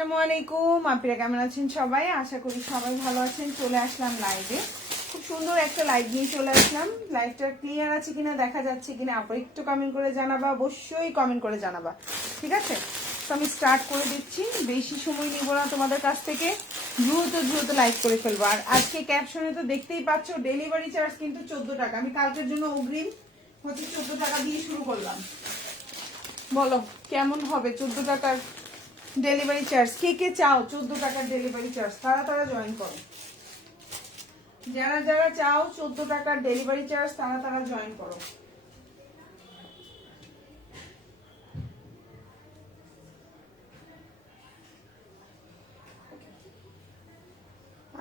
আসসালামু আলাইকুম, আপনারা কেমন আছেন সবাই? আশা করি সবাই ভালো আছেন। চলে আসলাম লাইভে, খুব সুন্দর একটা লাইভ নিয়ে চলে আসলাম। লাইভটা ক্লিয়ার আছে কিনা, দেখা যাচ্ছে কিনা আপু একটু কমেন্ট করে জানাবা, অবশ্যই কমেন্ট করে জানাবা, ঠিক আছে? তো আমি স্টার্ট করে দিচ্ছি, বেশি সময় নিব না তোমাদের কাছ থেকে, দ্রুত লাইভ করে ফেলবো। আর আজকে ক্যাপশনে তো দেখতেই পাচ্ছ ডেলিভারি চার্জ কিন্তু 14 টাকা। আমি কালকের জন্য অগ্রিম 14 টাকা দিয়ে শুরু করলাম। বলো কেমন হবে 14 টাকার ডেলিভারি চার্জ? কে চাও 14 টাকার ডেলিভারি চার্জ? তারা জয়েন করো। যারা চাও 14 টাকার ডেলিভারি চার্জ তারা জয়েন করো।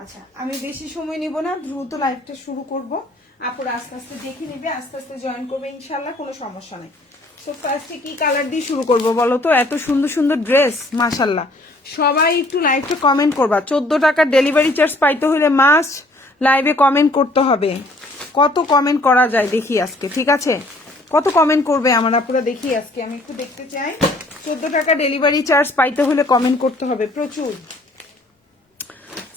আচ্ছা, আমি বেশি সময় নিব না, দ্রুত লাইভটা শুরু করব। আপুরা আস্তে আস্তে দেখে নেবে, আস্তে আস্তে জয়েন করবে, ইনশাল্লাহ কোনো সমস্যা নেই। সো ফার্স্টে কি কালার দিয়ে শুরু করব বলো তো? এত সুন্দর সুন্দর ড্রেস, মাশাল্লাহ। সবাই একটু লাইভে কমেন্ট করবা। 14 টাকার ডেলিভারি চার্জ পাইতে হলে মাস্ট লাইভে কমেন্ট করতে হবে। কত কমেন্ট করা যায় দেখি আজকে, ঠিক আছে? কত কমেন্ট করবে আমার আপুরা দেখি আজকে, আমি একটু দেখতে চাই। 14 টাকা ডেলিভারি চার্জ পাইতে হলে কমেন্ট করতে হবে প্রচুর।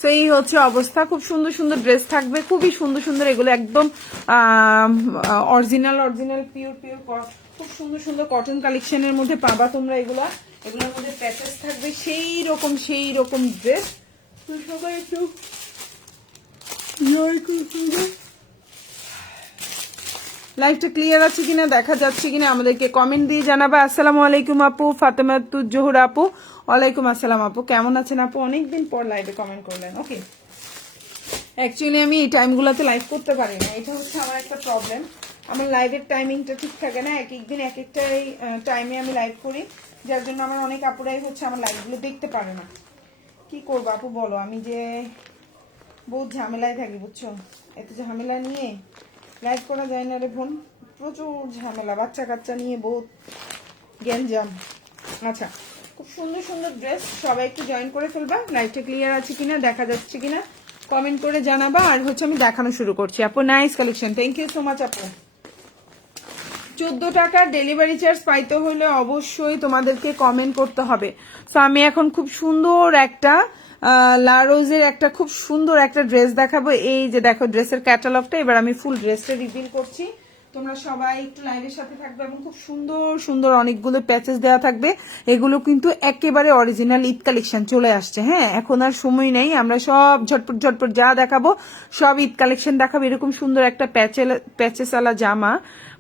সেই হচ্ছে অবস্থা। খুব সুন্দর সুন্দর ড্রেস থাকবে, খুবই সুন্দর সুন্দর, এগুলো একদম অরিজিনাল পিওর খুব সুন্দর সুন্দর কটন কালেকশনের মধ্যে পাবা তোমরা। এগুলোর মধ্যে প্যাচেস থাকবে, সেই রকম ড্রেস। তো সবাই একটু লাইভটা ক্লিয়ার আছে কিনা, দেখা যাচ্ছে কিনা আমাদেরকে কমেন্ট দিয়ে জানাবা। আসসালামু আলাইকুম আপু, ফাতেমাতুজ জোহরা আপু। ওয়ালাইকুম আসসালাম আপু, কেমন আছেন আপু? অনেকদিন পর লাইভে কমেন্ট করলেন। ওকে, অ্যাকচুয়ালি আমি এই টাইমগুলোতে লাইভ করতে পারি না, এটা হচ্ছে আমার একটা প্রবলেম। আমার লাইভের টাইমিংটা ঠিক থাকে না, এক একদিন এক একটা টাইমে আমি লাইভ করি, যার জন্য আমার অনেক আপুরাই হচ্ছে আমার লাইভগুলো দেখতে পারে না। কি করবো আপু বলো, আমি যে বহুত ঝামেলায় থাকি বুঝছো। এত ঝামেলা নিয়ে লাইভ করা যায় না রে বোন, প্রচুর ঝামেলা, বাচ্চা কাচ্চা নিয়ে বহুত গ্যাঞ্জাম। আচ্ছা, খুব সুন্দর সুন্দর ড্রেস, সবাই একটু জয়েন করে ফেলবা। লাইভটা ক্লিয়ার আছে কিনা, দেখা যাচ্ছে কিনা কমেন্ট করে জানাবা। আর হচ্ছে আমি দেখানো শুরু করছি। আপু nice collection, thank you so much আপু। 14 টাকার ডেলিভারি চার্জ পাইতে হলে অবশ্যই তোমাদেরকে কমেন্ট করতে হবে। তো আমি এখন খুব সুন্দর একটা লারোজের একটা খুব সুন্দর একটা ড্রেস দেখাবো। এই যে দেখো ড্রেসের ক্যাটালগটা, এবার আমি ফুল ড্রেসটা রিভিল করছি। তোমরা সবাই একটু লাইভের সাথে থাকবে, এবং খুব সুন্দর সুন্দর অনেকগুলো প্যাচেস দেওয়া থাকবে। এগুলো কিন্তু একেবারে অরিজিনাল ঈদ কালেকশন চলে আসছে। হ্যাঁ, এখন আর সময় নেই, আমরা সব ঝটপট যা দেখাবো সব ঈদ কালেকশন দেখাবো। এরকম সুন্দর একটা প্যাচেসওয়ালা জামা,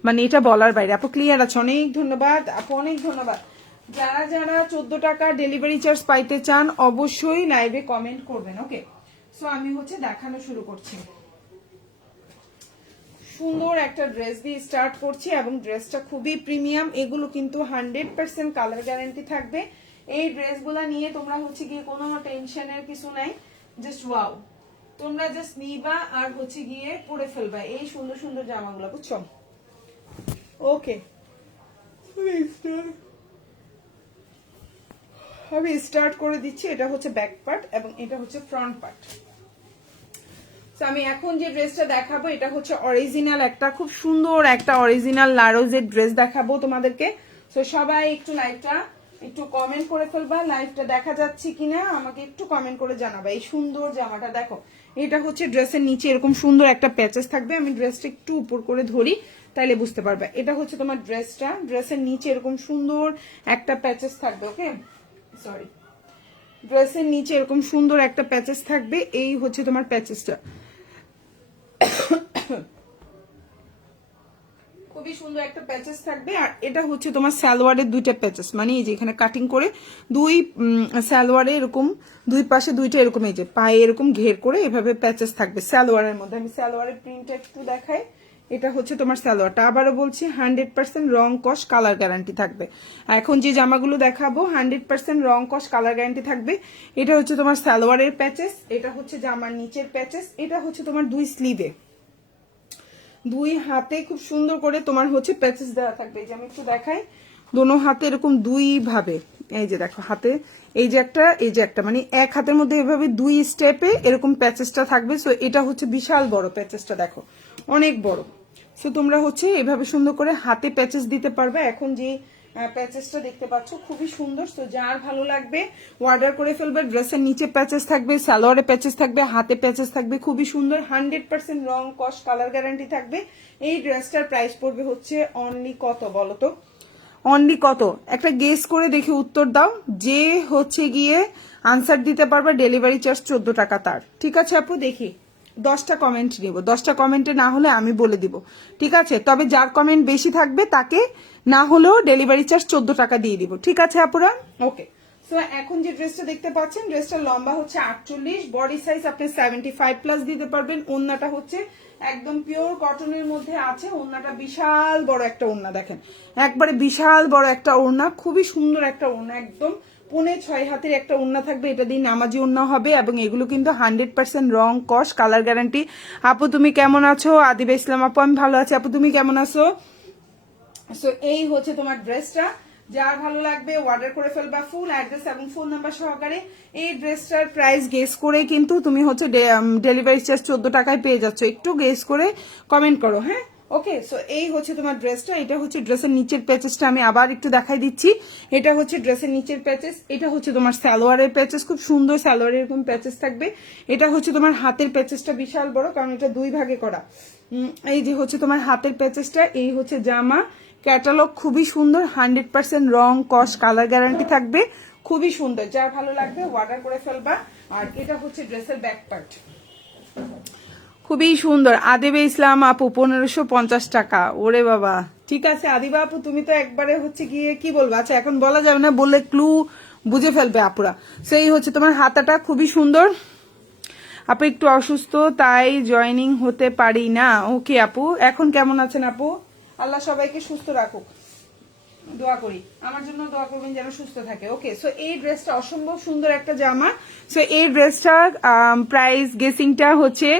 মানে এটা বলার বাইরে। আপু ক্লিয়ার আছে, অনেক ধন্যবাদ আপু, অনেক ধন্যবাদ। যারা 14 টাকা ডেলিভারি চার্জ পাইতে চান অবশ্যই লাইভে কমেন্ট করবেন। ওকে, সো আমি হচ্ছে দেখানো শুরু করছি। সুন্দর একটা ড্রেস দিয়ে স্টার্ট করছি, এবং ড্রেসটা খুবই প্রিমিয়াম। এগুলো কিন্তু 100% কালার গ্যারান্টি থাকবে। এই ড্রেসগুলা নিয়ে তোমরা হচ্ছে গিয়ে কোনো টেনশনের কিছু নাই, জাস্ট ওয়াও, তোমরা জাস্ট নিবা আর হচ্ছে গিয়ে পরে ফেলবা এই সুন্দর সুন্দর জামাগুলো, বুঝছো? ওকে, আমি স্টার্ট করে দিচ্ছি। এটা হচ্ছে ব্যাক পার্ট এবং এটা হচ্ছে ফ্রন্ট পার্ট। আমি এখন যে ড্রেসটা দেখাবো এটা হচ্ছে অরিজিনাল একটা, খুব সুন্দর একটা অরিজিনাল লারোজের ড্রেস দেখাবো তোমাদেরকে। তো সবাই একটু লাইভটা একটু কমেন্ট করে ফেলবা, লাইভটা দেখা যাচ্ছে কিনা আমাকে একটু কমেন্ট করে জানাবা। এই সুন্দর জামাটা দেখো, এটা হচ্ছে ড্রেসের নিচে এরকম সুন্দর একটা প্যাচেস থাকবে। আমি ড্রেসটা একটু উপর করে ধরি তাইলে বুঝতে পারবে। এটা হচ্ছে তোমার ড্রেসটা, ড্রেসের নিচে এরকম সুন্দর একটা প্যাচেস থাকবে। ওকে, সরি, ড্রেসের নিচে এরকম সুন্দর একটা প্যাচেস থাকবে। এই হচ্ছে তোমার প্যাচেসটা, খুবই সুন্দর একটা প্যাচেস থাকবে। আর এটা হচ্ছে তোমার সালোয়ারের দুইটা প্যাচেস, মানে এই যে এখানে কাটিং করে দুই সালোয়ারে এরকম দুই পাশে দুইটা এরকম, এই যে পায়ে এরকম ঘের করে এভাবে প্যাচেস থাকবে সালোয়ারের মধ্যে। আমি সালোয়ারের প্রিন্টটা একটু দেখাই। এটা হচ্ছে তোমার সালোয়ারটা, আবারও বলছি 100% রং কস কালার গ্যারান্টি থাকবে। এখন যে জামাগুলো দেখাবো 100% রং কস কালার গ্যারান্টি থাকবে। এটা হচ্ছে তোমার সালোয়ারের প্যাচেস, এটা হচ্ছে জামার নিচের প্যাচেস, এটা হচ্ছে তোমার দুই স্লিভে, দুই হাতে খুব সুন্দর করে তোমার হচ্ছে প্যাচেস দেওয়া থাকবে। এই যে আমি একটু দেখাই, দোনো হাতে এরকম দুই ভাবে, এই যে দেখো হাতে এই যে একটা, এই যে একটা, মানে এক হাতের মধ্যে এভাবে দুই স্টেপে এরকম প্যাচেসটা থাকবে। সো এটা হচ্ছে বিশাল বড় প্যাচেসটা, দেখো অনেক বড়। সো তোমরা হচ্ছে এভাবে সুন্দর করে হাতে প্যাচেস দিতে পারবে। এখন যে প্যাচেসটা দেখতে পাচ্ছ খুবই সুন্দর। তো যার ভালো লাগবে অর্ডার করে ফেলবে। ড্রেসের নিচে প্যাচেস থাকবে, সালোয়ারে প্যাচেস থাকবে, হাতে প্যাচেস থাকবে, খুবই সুন্দর। 100% রং কস কালার গ্যারান্টি থাকবে। এই ড্রেসটার প্রাইস পড়বে হচ্ছে অনলি কত বলো তো? অনলি কত? একটা গেস করে দেখে উত্তর দাও। যে হচ্ছে গিয়ে আনসার দিতে পারবে ডেলিভারি চার্জ 14 টাকা তার। ঠিক আছে আপু? দেখি 10টা কমেন্ট নেব, 10টা কমেন্টে না হলে আমি বলে দিব। ঠিক আছে, তবে যার কমেন্ট বেশি থাকবে তাকে না হলেও ডেলিভারি চার্জ 14 টাকা দিয়ে দিব। ঠিক আছে আপুরা? ওকে। সো এখন যে ড্রেসটা দেখতে পাচ্ছেন, ড্রেসটার লম্বা হচ্ছে 48, বডি সাইজ আপনি 75+ দিতে পারবেন। ওড়নাটা হচ্ছে একদম পিওর কটনের মধ্যে আছে। ওড়নাটা বিশাল বড় একটা ওড়না, দেখেন একবারে বিশাল বড় একটা ওড়না, খুবই সুন্দর একটা ওড়না, একদম 5.5 হাতের একটা ওড়না থাকবে। এটা দিয়ে নামাজি ওড়না হবে এবং এগুলো কিন্তু 100% রং কস কালার গ্যারান্টি। আপু তুমি কেমন আছো? আদিবা ইসলাম আপু আমি ভালো আছি। আপু তুমি কেমন আছো? সো এই হচ্ছে তোমার ড্রেসটা। যার ভালো লাগবে অর্ডার করে ফেলবা ফুল অ্যাড্রেস এবং ফোন নাম্বার সহকারে। এই ড্রেসটার প্রাইস গেস করে কিন্তু তুমি হচ্ছে ডেলিভারি চার্জ 14 টাকায় পেয়ে যাচ্ছ। একটু গেস করে কমেন্ট করো, হ্যাঁ? ওকে। সো এই হচ্ছে তোমার ড্রেসটা। এটা হচ্ছে ড্রেসের নিচের প্যাচেসটা আমি আবার একটু দেখাই দিচ্ছি। এটা হচ্ছে ড্রেসের নিচের প্যাচেস, এটা হচ্ছে তোমার সালোয়ারের প্যাচেস, খুব সুন্দর সালোয়ারের এরকম প্যাচেস থাকবে। এটা হচ্ছে তোমার হাতের প্যাচেসটা বিশাল বড়, কারণ এটা 2 ভাগে করা। এই যে হচ্ছে তোমার হাতের প্যাচেসটা, এই হচ্ছে জামা। ক্যাটালগ খুবই সুন্দর, 100% রং কস কালার গ্যারান্টি থাকবে, খুবই সুন্দর। যার ভালো লাগবে অর্ডার করে ফেলবা। আর এটা হচ্ছে ড্রেসের ব্যাক পার্ট, খুবই সুন্দর। আদিবা ইসলাম আপু 1550 টাকা। ওরে বাবা, ঠিক আছে আদিবা আপু, তুমি তো একবারে হচ্ছে গিয়ে কি বলবো, আচ্ছা এখন বলা যাবে না, বললে ক্লু বুঝে ফেলবে আপুরা। সেই হচ্ছে তোমার হাতাটা খুবই সুন্দর। আপু একটু অসুস্থ তাই জয়েনিং হতে পারি না। ওকে আপু, এখন কেমন আছেন আপু? আল্লাহ সবাইকে সুস্থ রাখুক, দোয়া করি, আমার জন্য দোয়া করবেন যেন সুস্থ থাকে। ওকে। সো এই ড্রেসটা অসম্ভব সুন্দর একটা জামা। সো এই ড্রেসটার প্রাইস গেসিংটা হচ্ছে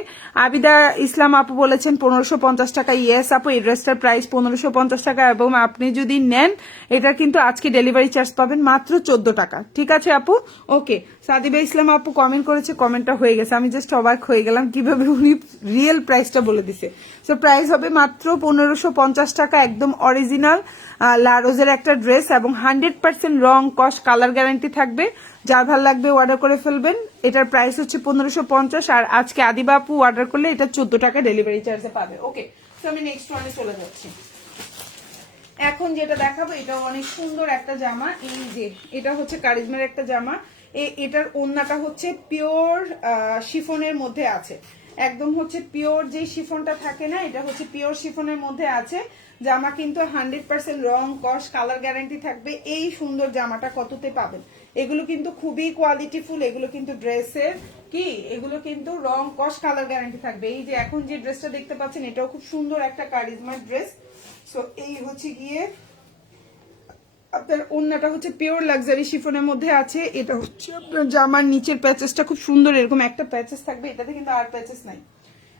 আবিদা ইসলাম আপু বলেছেন 1550 টাকা। ইয়েস আপু, এই ড্রেসটার প্রাইস 1550 টাকা এবং আপনি যদি নেন এটা কিন্তু আজকে ডেলিভারি চার্জ পাবেন মাত্র 14 টাকা। ঠিক আছে আপু? ওকে। সাদিবা ইসলাম আপু কমেন্ট করেছে, কমেন্টটা হয়ে গেছে। আমি জাস্ট অবাক হয়ে গেলাম কিভাবে উনি রিয়েল প্রাইসটা বলে দিছে। সো প্রাইস হবে মাত্র 1550 টাকা, একদম অরিজিনাল লারোজের একটা ড্রেস এবং 100% রং কস কালার গ্যারান্টি থাকবে। যার ভালো লাগবে অর্ডার করে ফেলবেন। এটার প্রাইস হচ্ছে 1550, আর আজকে আদিবা আপু অর্ডার করলে এটা 14 টাকা ডেলিভারি চার্জে পাবে। ওকে। তো আমি নেক্সট ওয়ানে চলে যাচ্ছি। এখন যেটা দেখাবো এটাও অনেক সুন্দর একটা জামা। এই যে এটা হচ্ছে কারিজমার একটা জামা। এটার ওড়নাটা হচ্ছে পিওর শিফনের মধ্যে আছে, একদম হচ্ছে পিওর যে শিফনটা থাকে না, এটা হচ্ছে পিওর শিফনের মধ্যে আছে। জামা কিন্তু 100% রং কস কালার গ্যারান্টি থাকবে। এই সুন্দর জামাটা কততে পাবেন? এগুলো কিন্তু খুবই কোয়ালিটিফুল, এগুলো কিন্তু ড্রেসের কি, এগুলো কিন্তু রং কস কালার গ্যারান্টি থাকবে। এই যে এখন যে ড্রেসটা দেখতে পাচ্ছেন এটাও খুব সুন্দর একটা কারিজমার ড্রেস। সো এই হচ্ছে গিয়ে আপনার ওড়নাটা হচ্ছে পিওর লাক্সারি শিফনের মধ্যে আছে। এটা হচ্ছে আপনার জামার নিচের প্যাচেসটা খুব সুন্দর, এরকম একটা প্যাচেস থাকবে, এটাতে কিন্তু আর প্যাচেস নাই।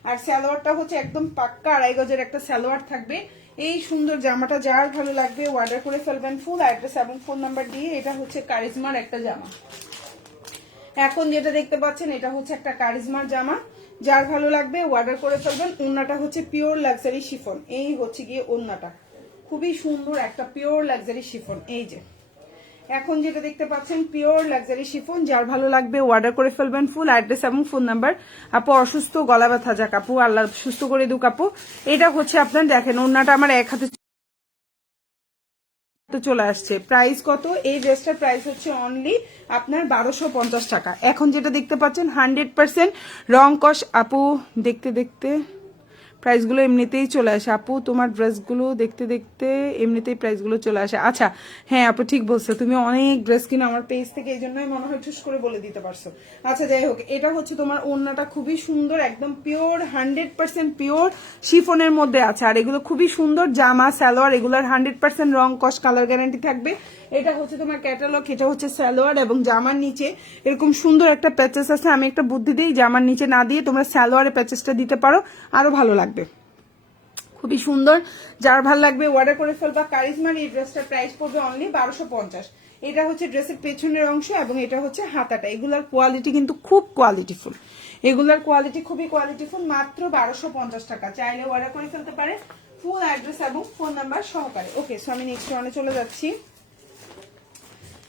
আর সালোয়ারটা হচ্ছে একদম পাক্কা 2.5 গজের একটা সালোয়ার থাকবে। এই সুন্দর জামাটা যার ভালো লাগবে অর্ডার করে ফেলবেন ফুল অ্যাড্রেস এবং ফোন নাম্বার দিয়ে। এটা হচ্ছে কারিজমার একটা জামা। এখন যেটা দেখতে পাচ্ছেন এটা হচ্ছে একটা কারিজমার জামা, যার ভালো লাগবে অর্ডার করে ফেলবেন। ওড়নাটা হচ্ছে পিওর লাক্সারি শিফন, এই হচ্ছে গিয়ে ওড়নাটা খুবই সুন্দর একটা পিওর লাক্সারি শিফন। এই যে এখন যেটা দেখতে পাচ্ছেন পিওর লাক্সারি শিফন, যার ভালো লাগবে অর্ডার করে ফেলবেন ফুল অ্যাড্রেস এবং ফোন নাম্বার। আপু অসুস্থ, গলা ব্যথা, যাক আপু আল্লাহ সুস্থ করে দুক আপু। এটা হচ্ছে আপনার দেখেন ওড়নাটা আমার এক হাতে চলে আসছে। প্রাইস কত? এই ড্রেসটার প্রাইস হচ্ছে অনলি আপনার 1250 টাকা। এখন যেটা দেখতে পাচ্ছেন 100% রং কস। আপু দেখতে দেখতে প্রাইসগুলো এমনিতেই চলে আসে। আপু তোমার ড্রেসগুলো দেখতে দেখতে এমনিতেই প্রাইসগুলো চলে আসে। আচ্ছা হ্যাঁ আপু ঠিক বলছো, তুমি অনেক ড্রেস কিনো আমার পেজ থেকে, এই জন্যই মনে হয় ঠুস করে বলে দিতে পারছো। আচ্ছা যাই হোক, এটা হচ্ছে তোমার ওড়নাটা খুবই সুন্দর, একদম পিওর 100% পিওর শিফনের মধ্যে আছে। আর এগুলো খুবই সুন্দর জামা সালোয়ার, এগুলোর 100% রং কস কালার গ্যারান্টি থাকবে। এটা হচ্ছে তোমার ক্যাটালগ, এটা হচ্ছে সালোয়ার এবং জামার নিচে এরকম সুন্দর একটা প্যাচেস আছে। আমি একটা বুদ্ধি দিই, জামার নিচে না দিয়ে তোমরা সালোয়ারে প্যাচেসটা দিতে পারো, আরো ভালো লাগবে, খুবই সুন্দর। যার ভালো লাগবে অর্ডার করে ফেলবা। কারিজমার এই ড্রেসটার প্রাইস পড়বে অনলি 1250। এটা হচ্ছে ড্রেসের পেছনের অংশ এবং এটা হচ্ছে হাতাটা। এগুলার কোয়ালিটি কিন্তু খুব কোয়ালিটিফুল, এগুলার কোয়ালিটি খুবই কোয়ালিটিফুল। মাত্র 1250 টাকা, চাইলে অর্ডার করে ফেলতে পারে ফুল অ্যাড্রেস এবং ফোন নাম্বার সহকারে। ওকে। সো আমি নেক্সট ওয়ানে চলে যাচ্ছি।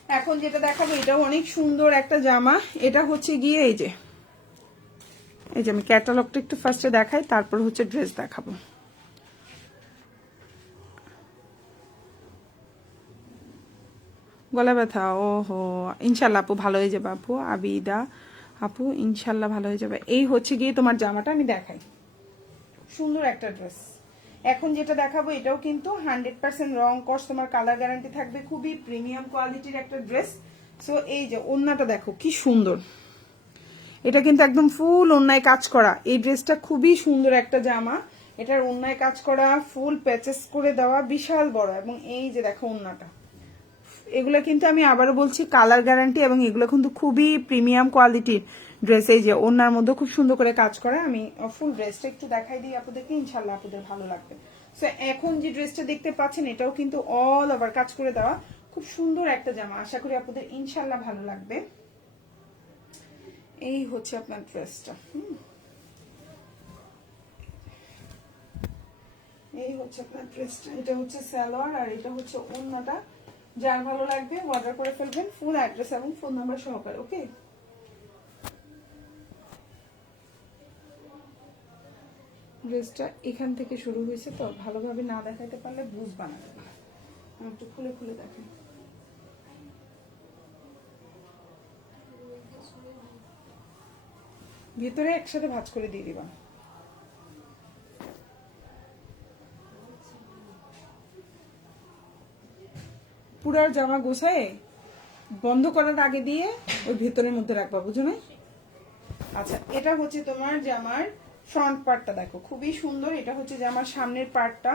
এখন যেটা দেখাবো এটাও অনেক সুন্দর একটা জামা। এটা হচ্ছে গিয়ে এই যে আমি ক্যাটালগটা একটু ফার্স্টে দেখাই, তারপর হচ্ছে ড্রেস দেখাবো। গলা ব্যথা, ওহো ইনশাল্লাহ আপু ভালো হয়ে যাবে আপু। আবিদা আপু ইনশাল্লাহ ভালো হয়ে যাবে। এই হচ্ছে গিয়ে তোমার জামাটা, আমি দেখাই, সুন্দর একটা ড্রেস। এখন যেটা দেখাবো এটাও কিন্তু 100% রং কস, তোমার কালার গ্যারান্টি থাকবে, খুবই প্রিমিয়াম কোয়ালিটির একটা ড্রেস। সো এই যে ওড়নাটা দেখো কি সুন্দর, এটা কিন্তু একদম ফুল ওড়নায় কাজ করা। এই ড্রেসটা খুবই সুন্দর একটা জামা, এটার ওড়নায় কাজ করা, ফুল প্যাচেস করে দেওয়া, বিশাল বড়। এবং এই যে দেখো ওড়নাটা, এগুলো কিন্তু আমি আবারও বলছি কালার গ্যারান্টি, এবং এগুলো কিন্তু খুবই প্রিমিয়াম কোয়ালিটির ড্রেস। এই যে ওনার মধ্যে খুব সুন্দর করে কাজ করা। আমি ফুল ড্রেসটা একটু দেখাই দিই আপনাদেরকে, ইনশাল্লাহ আপনাদের ভালো লাগবে। সো এখন যে ড্রেসটা দেখতে পাচ্ছেন এটাও কিন্তু অল ওভার কাজ করে দেওয়া, খুব সুন্দর একটা জামা। আশা করি আপনাদের ইনশাল্লাহ ভালো লাগবে। এই হচ্ছে আপনার ড্রেসটা, এই হচ্ছে আপনার ড্রেসটা। এটা হচ্ছে সালোয়ার আর এটা হচ্ছে ওড়নাটা। যার ভালো লাগবে অর্ডার করে ফেলবেন, ফুল অ্যাড্রেস এবং ফোন নাম্বার সহকারে। ওকে, ড্রেসটা এখান থেকে শুরু হয়েছে, তো ভালোভাবে না দেখাইতে পারলে বুঝবা না। আমি একটু খুলে খুলে দেখাই। ভিতরে একসাথে ভাঁজ করে দিয়ে দিবা। পুরার জামা গোছায় বন্ধ করার আগে দিয়ে ওই ভেতরের মধ্যে রাখবা, বুঝো না? আচ্ছা, এটা হচ্ছে তোমার জামার ফ্রন্ট পার্টটা, দেখো খুবই সুন্দর। এটা হচ্ছে জামার সামনের পার্টটা,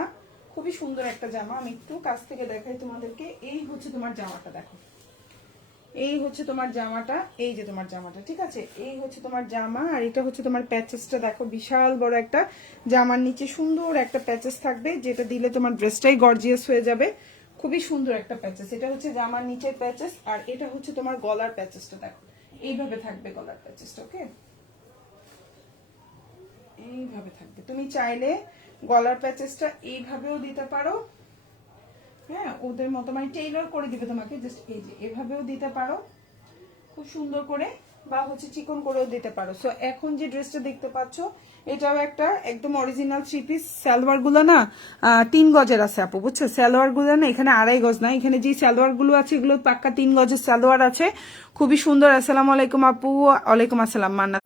খুবই সুন্দর একটা জামা। আমি একটু কাছ থেকে দেখাই তোমাদেরকে। এই হচ্ছে তোমার জামাটা, দেখো এই হচ্ছে তোমার জামাটা, এই যে তোমার জামাটা, ঠিক আছে? এই হচ্ছে তোমার জামা, আর এটা হচ্ছে তোমার প্যাচেসটা, দেখো বিশাল বড় একটা জামার নিচে সুন্দর একটা প্যাচেস থাকবে, যেটা দিলে তোমার ড্রেসটাই গর্জিয়াস হয়ে যাবে। খুবই সুন্দর একটা প্যাচেস। এটা হচ্ছে জামার নিচের প্যাচেস, আর এটা হচ্ছে তোমার গলার প্যাচেসটা, দেখো এইভাবে থাকবে গলার প্যাচেসটা। ওকে, এইভাবে থাকবে। তুমি চাইলে গলার প্যাচেসটা এইভাবেও দিতে পারো, হ্যাঁ ওদের মতো মানে টেইলর করে দিবে তোমাকে, জাস্ট এই যে এভাবেও দিতে পারো খুব সুন্দর করে, বা হচ্ছে চিকন করেও দিতে পারো। সো এখন যে ড্রেসটা দেখতে পাচ্ছ এটাও একটা একদম অরিজিনাল 3 পিস। সালোয়ার গুলো না 3 গজের আছে আপু, বুঝছো? সালোয়ার গুলো না এখানে 2.5 গজ না, এখানে যে সালোয়ার গুলো আছে এগুলো পাক্কা 3 গজের সালোয়ার আছে, খুবই সুন্দর। আসসালামু আলাইকুম আপু। ওয়ালাইকুম আসসালাম মান্না।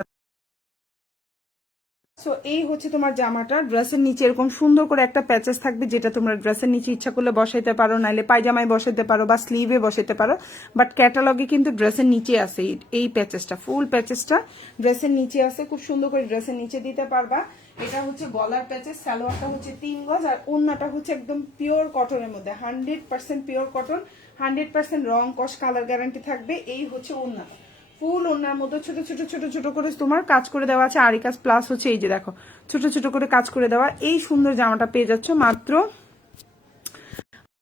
সো এই হচ্ছে তোমার জামাটা। ড্রেসের নিচে এরকম সুন্দর করে একটা প্যাচেস থাকবে, যেটা তোমরা ড্রেসের নিচে ইচ্ছা করলে বসাইতে পারো, নাইলে পায়জামায় বসাইতে পারো বা স্লিভে বসাইতে পারো। বাট ক্যাটালগে কিন্তু ড্রেসের নিচে আছে এই প্যাচেসটা, ফুল প্যাচেসটা ড্রেসের নিচে আছে, খুব সুন্দর করে ড্রেসের নিচে দিতে পারবা। এটা হচ্ছে গলার প্যাচেস, সালোয়ারটা হচ্ছে 3 গজ, আর ওড়নাটা হচ্ছে একদম পিওর কটনের মধ্যে, 100% পিওর কটন, 100% রং কস কালার গ্যারান্টি থাকবে। এই হচ্ছে ওড়না, ফুল ওনার মধ্যে ছোট ছোট ছোট ছোট করে তোমার কাজ করে দেওয়া আছে, আরি কাজ প্লাস হচ্ছে এই যে দেখো ছোট ছোট করে কাজ করে দেওয়া। এই সুন্দর জামাটা পেয়ে যাচ্ছ মাত্র,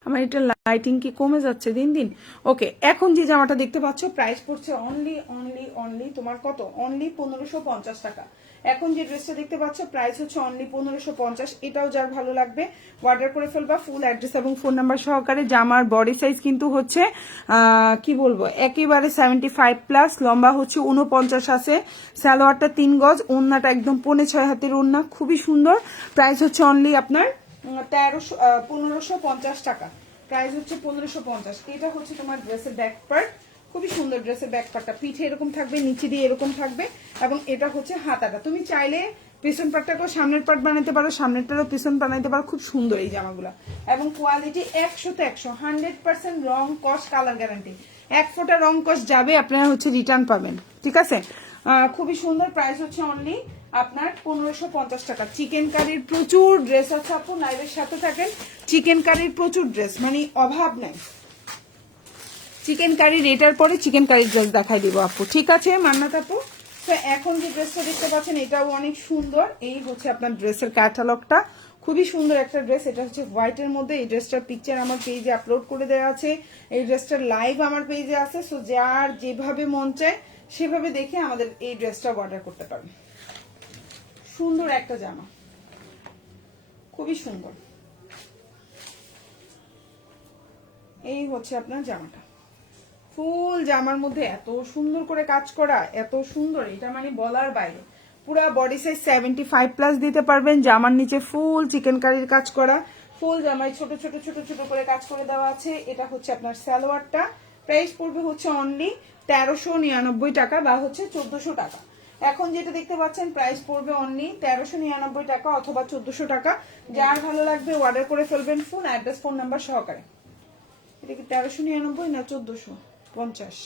আমার এটা লাইটিং কি কমে যাচ্ছে দিন দিন। ওকে, এখন যে জামাটা দেখতে পাচ্ছ প্রাইস পড়ছে অনলি অনলি অনলি তোমার কত, অনলি 1550 টাকা। এখন যে ড্রেসটা দেখতে পাচ্ছ প্রাইস হচ্ছে অনলি 1550। এটাও যার ভালো লাগবে অর্ডার করে ফেলবা, ফুল অ্যাড্রেস এবং ফোন নাম্বার সহকারে। জামার বডি সাইজ কিন্তু হচ্ছে কি বলবো একেবারে 75+, লম্বা হচ্ছে 49 আছে, সালোয়ারটা 3 গজ, ওড়নাটা একদম 5.5 হাতের ওড়না, খুবই সুন্দর। প্রাইস হচ্ছে অনলি আপনার 1550 টাকা। প্রাইস হচ্ছে 1550। এটা হচ্ছে তোমার ড্রেসের ব্যাক পার্ট, খুবই সুন্দর। ড্রেসের ব্যাক পার্টটা পিঠে এরকম থাকবে, নিচে দিয়ে এরকম থাকবে, এবং এটা হচ্ছে হাতাটা। তুমি চাইলে পিছন পার্টটাকেও সামনের পার্ট বানাইতে পারো, সামনেরটারও পিছন বানাইতে পারো, খুব সুন্দর এই জামাগুলো। এবং কোয়ালিটি 100তে 100, 100% রং কস কালার গ্যারান্টি। 1 ফোঁটা রং কস যাবে, আপনারা হচ্ছে রিটার্ন পাবেন, ঠিক আছে? খুবই সুন্দর। প্রাইস হচ্ছে অনলি আপনার 1550 টাকা। চিকেন কারির প্রচুর ড্রেস আছে আপু, লাইভের সাথে থাকেন। চিকেন কারির প্রচুর ড্রেস, মানে অভাব নাই। চিকেন কারির এটার পরে চিকেন কারির ড্রেস দেখাই দিব আপু, ঠিক আছে মান্নাত আপু? তো এখন যে ড্রেসটা দেখতে পাচ্ছেন এটাও অনেক সুন্দর। এই হচ্ছে আপনার ড্রেসের ক্যাটালগটা, খুবই সুন্দর একটা ড্রেস। এটা হচ্ছে হোয়াইটের মধ্যে। এই ড্রেসটার পিকচার আমার পেজে আপলোড করে দেওয়া আছে, এই ড্রেসটার লাইভ আমার পেজে আছে। সো যার যেভাবে মন চায় সেভাবে দেখে আমাদের এই ড্রেসটা অর্ডার করতে পারেন। সুন্দর একটা জামা, খুবই সুন্দর। এই হচ্ছে আপনার জামাটা, ফুল জামার মধ্যে এত সুন্দর করে কাজ করা, এত সুন্দর, এটা মানে বলার বাইরে। পুরা বডি সাইজ 75+ দিতে পারবেন। জামার নিচে ফুল চিকেন কারির কাজ করা, ফুল জামায় ছোট ছোট ছোট ছোট করে কাজ করে দেওয়া আছে। এটা হচ্ছে আপনার সালোয়ারটা, প্রাইস পড়বে হচ্ছে অনলি 1399 টাকা বা হচ্ছে 1400 টাকা। এখন যেটা দেখতে পাচ্ছেন প্রাইস পড়বে অনলি 1399 টাকা অথবা 1400 টাকা। যার ভালো লাগবে অর্ডার করে ফেলবেন ফুল অ্যাড্রেস ফোন নাম্বার সহকারে। এটা কি 1399 না 1450?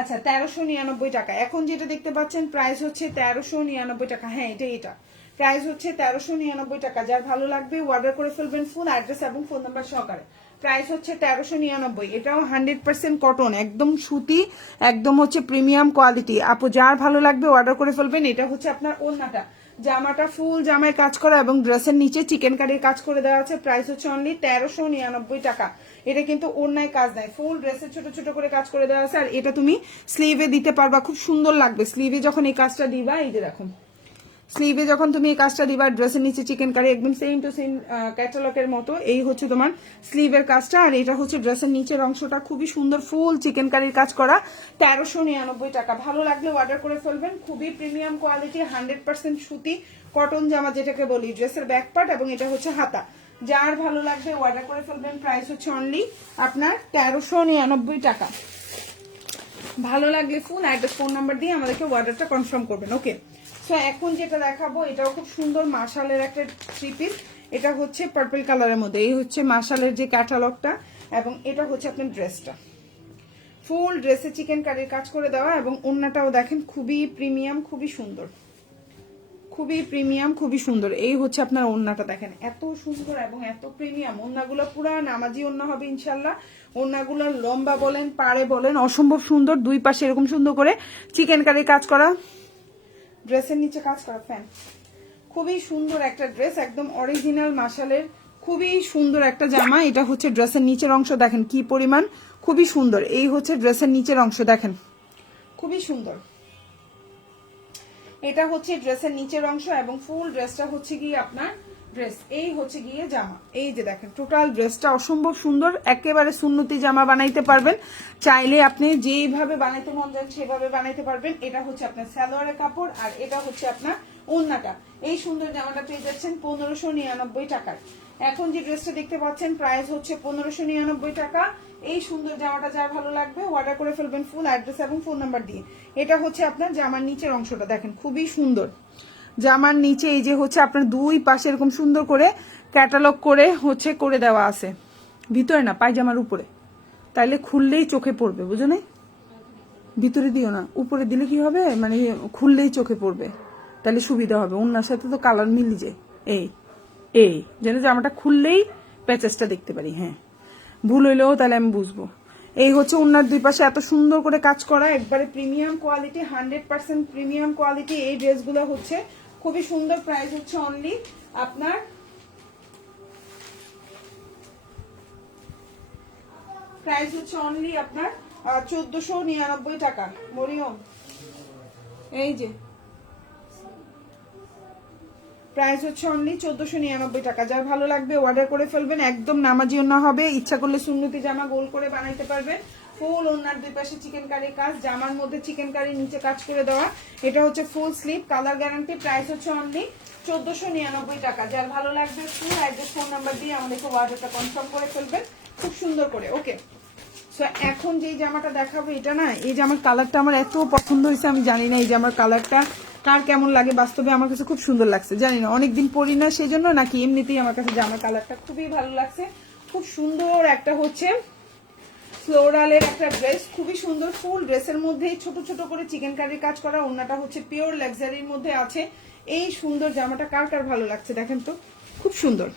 আচ্ছা 1399 টাকা। এখন যেটা দেখতে পাচ্ছেন প্রাইস হচ্ছে 1399 টাকা। হ্যাঁ এটা প্রাইস হচ্ছে 1399 টাকা। যার ভালো লাগবে অর্ডার করে ফেলবেন ফুল অ্যাড্রেস এবং ফোন নাম্বার সহকারে। প্রাইস হচ্ছে 1399। এটাও 100% কটন, একদম সুতি, একদম হচ্ছে প্রিমিয়াম কোয়ালিটি। আপু যার ভালো লাগবে অর্ডার করে ফেলবেন। এটা হচ্ছে আপনার ওড়নাটা, জামাটা ফুল জামায় কাজ করা এবং ড্রেসের নিচে চিকেন কারির কাজ করে দেওয়া আছে। প্রাইস হচ্ছে অনলি 1399 টাকা। এটা কিন্তু ওড়নায় কাজ নাই, ফুল ড্রেসে ছোট ছোট করে কাজ করে দেওয়া আছে। আর এটা তুমি স্লিভে দিতে পারবা, খুব সুন্দর লাগবে স্লিভে যখন এই কাজটা দিবা। এই যে দেখুন স্লিভে যখন তুমি এই কাজটা দিবা, ড্রেসের নিচে চিকেন কারি একদম সেম টু সেম ক্যাটালগের মতো। এই হচ্ছে তোমার স্লিভের কাজটা, আর এটা হচ্ছে ড্রেসের নিচের অংশটা, খুবই সুন্দর ফুল চিকেন কারির কাজ করা। 1399 টাকা। ভালো লাগলে অর্ডার করে ফেলবেন। খুবই প্রিমিয়াম কোয়ালিটি, 100% সুতি কটন জামা যেটাকে বলি। ড্রেসের ব্যাক পার্ট এবং এটা হচ্ছে হাতা। যার ভালো লাগবে অর্ডার করে ফেলবেন। প্রাইস হচ্ছে অনলি আপনার 1399 টাকা। ভালো লাগলে ফুল অ্যাড্রেস ফোন নাম্বার দিয়ে আমাদেরকে অর্ডারটা কনফার্ম করবেন। ওকে, সো এখন যেটা দেখাবো এটাও খুব সুন্দর মার্শালের একটা 3 পিস। এটা হচ্ছে পার্পল কালারের মধ্যে। এই হচ্ছে মার্শালের যে ক্যাটালগটা এবং এটা হচ্ছে আপনার ড্রেসটা। ফুল ড্রেসে চিকেন কারির কাজ করে দেওয়া এবং ওড়নাটাও দেখেন খুবই প্রিমিয়াম, খুবই সুন্দর, খুবই প্রিমিয়াম, খুবই সুন্দর। এই হচ্ছে আপনার ওড়নাটা দেখেন, এত সুন্দর এবং এত প্রিমিয়াম। ওড়নাগুলো পুরা নামাজি ওড়না হবে ইনশাল্লাহ। ওড়নাগুলোর লম্বা বলেন পাড়ে বলেন অসম্ভব সুন্দর। দুই পাশে এরকম সুন্দর করে চিকেন কারির কাজ করা, ড্রেসের নিচে কাজ করা ফ্যান। খুবই সুন্দর একটা ড্রেস, একদম অরিজিনাল মার্শালের খুবই সুন্দর একটা জামা। এটা হচ্ছে ড্রেসের নিচের অংশ দেখেন কি পরিমাণ, খুবই সুন্দর। এই হচ্ছে ড্রেসের নিচের অংশ দেখেন, খুবই সুন্দর। এটা হচ্ছে ড্রেসের নিচের অংশ এবং ফুল ড্রেসটা হচ্ছে গিয়ে আপনার ড্রেস। এই হচ্ছে গিয়ে জামা। এই যে দেখেন টোটাল ড্রেসটা অসম্ভব সুন্দর, একেবারে সুন্নতি জামা বানাইতে পারবেন। চাইলে আপনি যেইভাবে বানাইতে মন চান সেভাবে বানাইতে পারবেন। এটা হচ্ছে আপনার সালোয়ারের কাপড় আর এটা হচ্ছে আপনার ওড়নাটা। এই সুন্দর জামাটা পেয়ে যাচ্ছেন 1599 টাকায়। এখন যে ড্রেসটা দেখতে পাচ্ছেন প্রাইস হচ্ছে 1599 টাকা। এই সুন্দর জামাটা যার ভালো লাগবে অর্ডার করে ফেলবেন ফুল অ্যাড্রেস এবং ফোন নাম্বার দিয়ে। এটা হচ্ছে আপনার জামার নিচের অংশটা দেখেন খুবই সুন্দর। জামার নিচে এই যে হচ্ছে আপনার দুই পাশে এরকম সুন্দর করে ক্যাটালগ করে হচ্ছে করে দেওয়া আছে, ভিতরে না পায়জামার উপরে, তাইলে খুললেই চোখে পড়বে, বুঝো না? ভিতরে দিও না, উপরে দিলে কি হবে, মানে খুললেই চোখে পড়বে, তাহলে সুবিধা হবে। ওনার সাথে তো কালার মিলি যায়। এই এই যেন জামাটা খুললেই প্যাচেসটা দেখতে পারি। হ্যাঁ, ভুল হইলেও তাহলে আমি বুঝবো। এই হচ্ছে ওনার দুই পাশে এত সুন্দর করে কাজ করা, একবারে প্রিমিয়াম কোয়ালিটি, 100% প্রিমিয়াম কোয়ালিটি। এই ড্রেসগুলো হচ্ছে খুবই সুন্দর। প্রাইস হচ্ছে অনলি আপনার প্রাইস হচ্ছে অনলি আপনার 1499 টাকা। মরিয়ম এই যে প্রাইস হচ্ছে অনলি 1499 টাকা। যার ভালো লাগবে অর্ডার করে ফেলবেন। একদম নামাজি ওড়না হবে, ইচ্ছা করলে সুন্নতি জামা গোল করে বানাইতে পারবেন। ফুল ওড়নার দুই পাশে চিকেন কারি কাজ, জামার মধ্যে চিকেন কারি নিচে কাজ করে দেওয়া। এটা হচ্ছে full sleeve, colour guarantee. Price হচ্ছে অনলি 1499 টাকা। যার ভালো লাগবে ফুল অ্যাড্রেস ফোন নাম্বার দিয়ে আমাদেরকে অর্ডারটা কনফার্ম করে ফেলবেন খুব সুন্দর করে। ওকে, সো এখন যে জামাটা দেখাবো এটা না, এই জামার কালারটা আমার এত পছন্দ হয়েছে, আমি জানি না এই জামার কালারটা কার কেমন লাগে। বাস্তবে আমার কাছে খুব সুন্দর লাগছে, জানি না অনেকদিন পরি না সেই জন্য নাকি এমনিতেই আমার কাছে জামার কালারটা খুবই ভালো লাগছে। খুব সুন্দর একটা হচ্ছে ফ্লোরালের একটা ড্রেস, খুবই সুন্দর। ফুল ড্রেসের মধ্যে ছোট ছোট করে চিকেন কারির কাজ করা, ওড়নাটা হচ্ছে পিওর লাক্সারির মধ্যে আছে। এই সুন্দর জামাটা কার কার ভালো লাগছে দেখেন তো, খুব সুন্দর,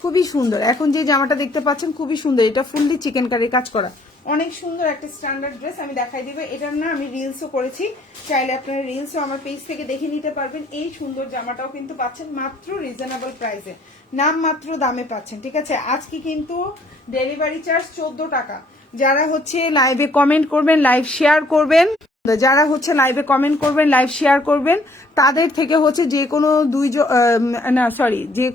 খুবই সুন্দর। এখন যে জামাটা দেখতে পাচ্ছেন খুবই সুন্দর, এটা ফুললি চিকেন কারির কাজ করা, অনেক সুন্দর একটা স্ট্যান্ডার্ড ড্রেস। আমি দেখাই দিব। এটার না আমি রিলসও করেছি, চাইলে আপনারা রিলসও আমার পেজ থেকে দেখে নিতে পারবেন। এই সুন্দর জামাটাও কিন্তু পাচ্ছেন মাত্র রিজনেবল প্রাইসে, নাম মাত্র দামে পাচ্ছেন। ঠিক আছে, আজকে কিন্তু ডেলিভারি চার্জ 14 টাকা। যারা হচ্ছে লাইভে কমেন্ট করবেন, লাইভ শেয়ার করবেন, যারা হচ্ছে লাইভে কমেন্ট করবেন, লাইভ শেয়ার করবেন, তাদের থেকে হচ্ছে যে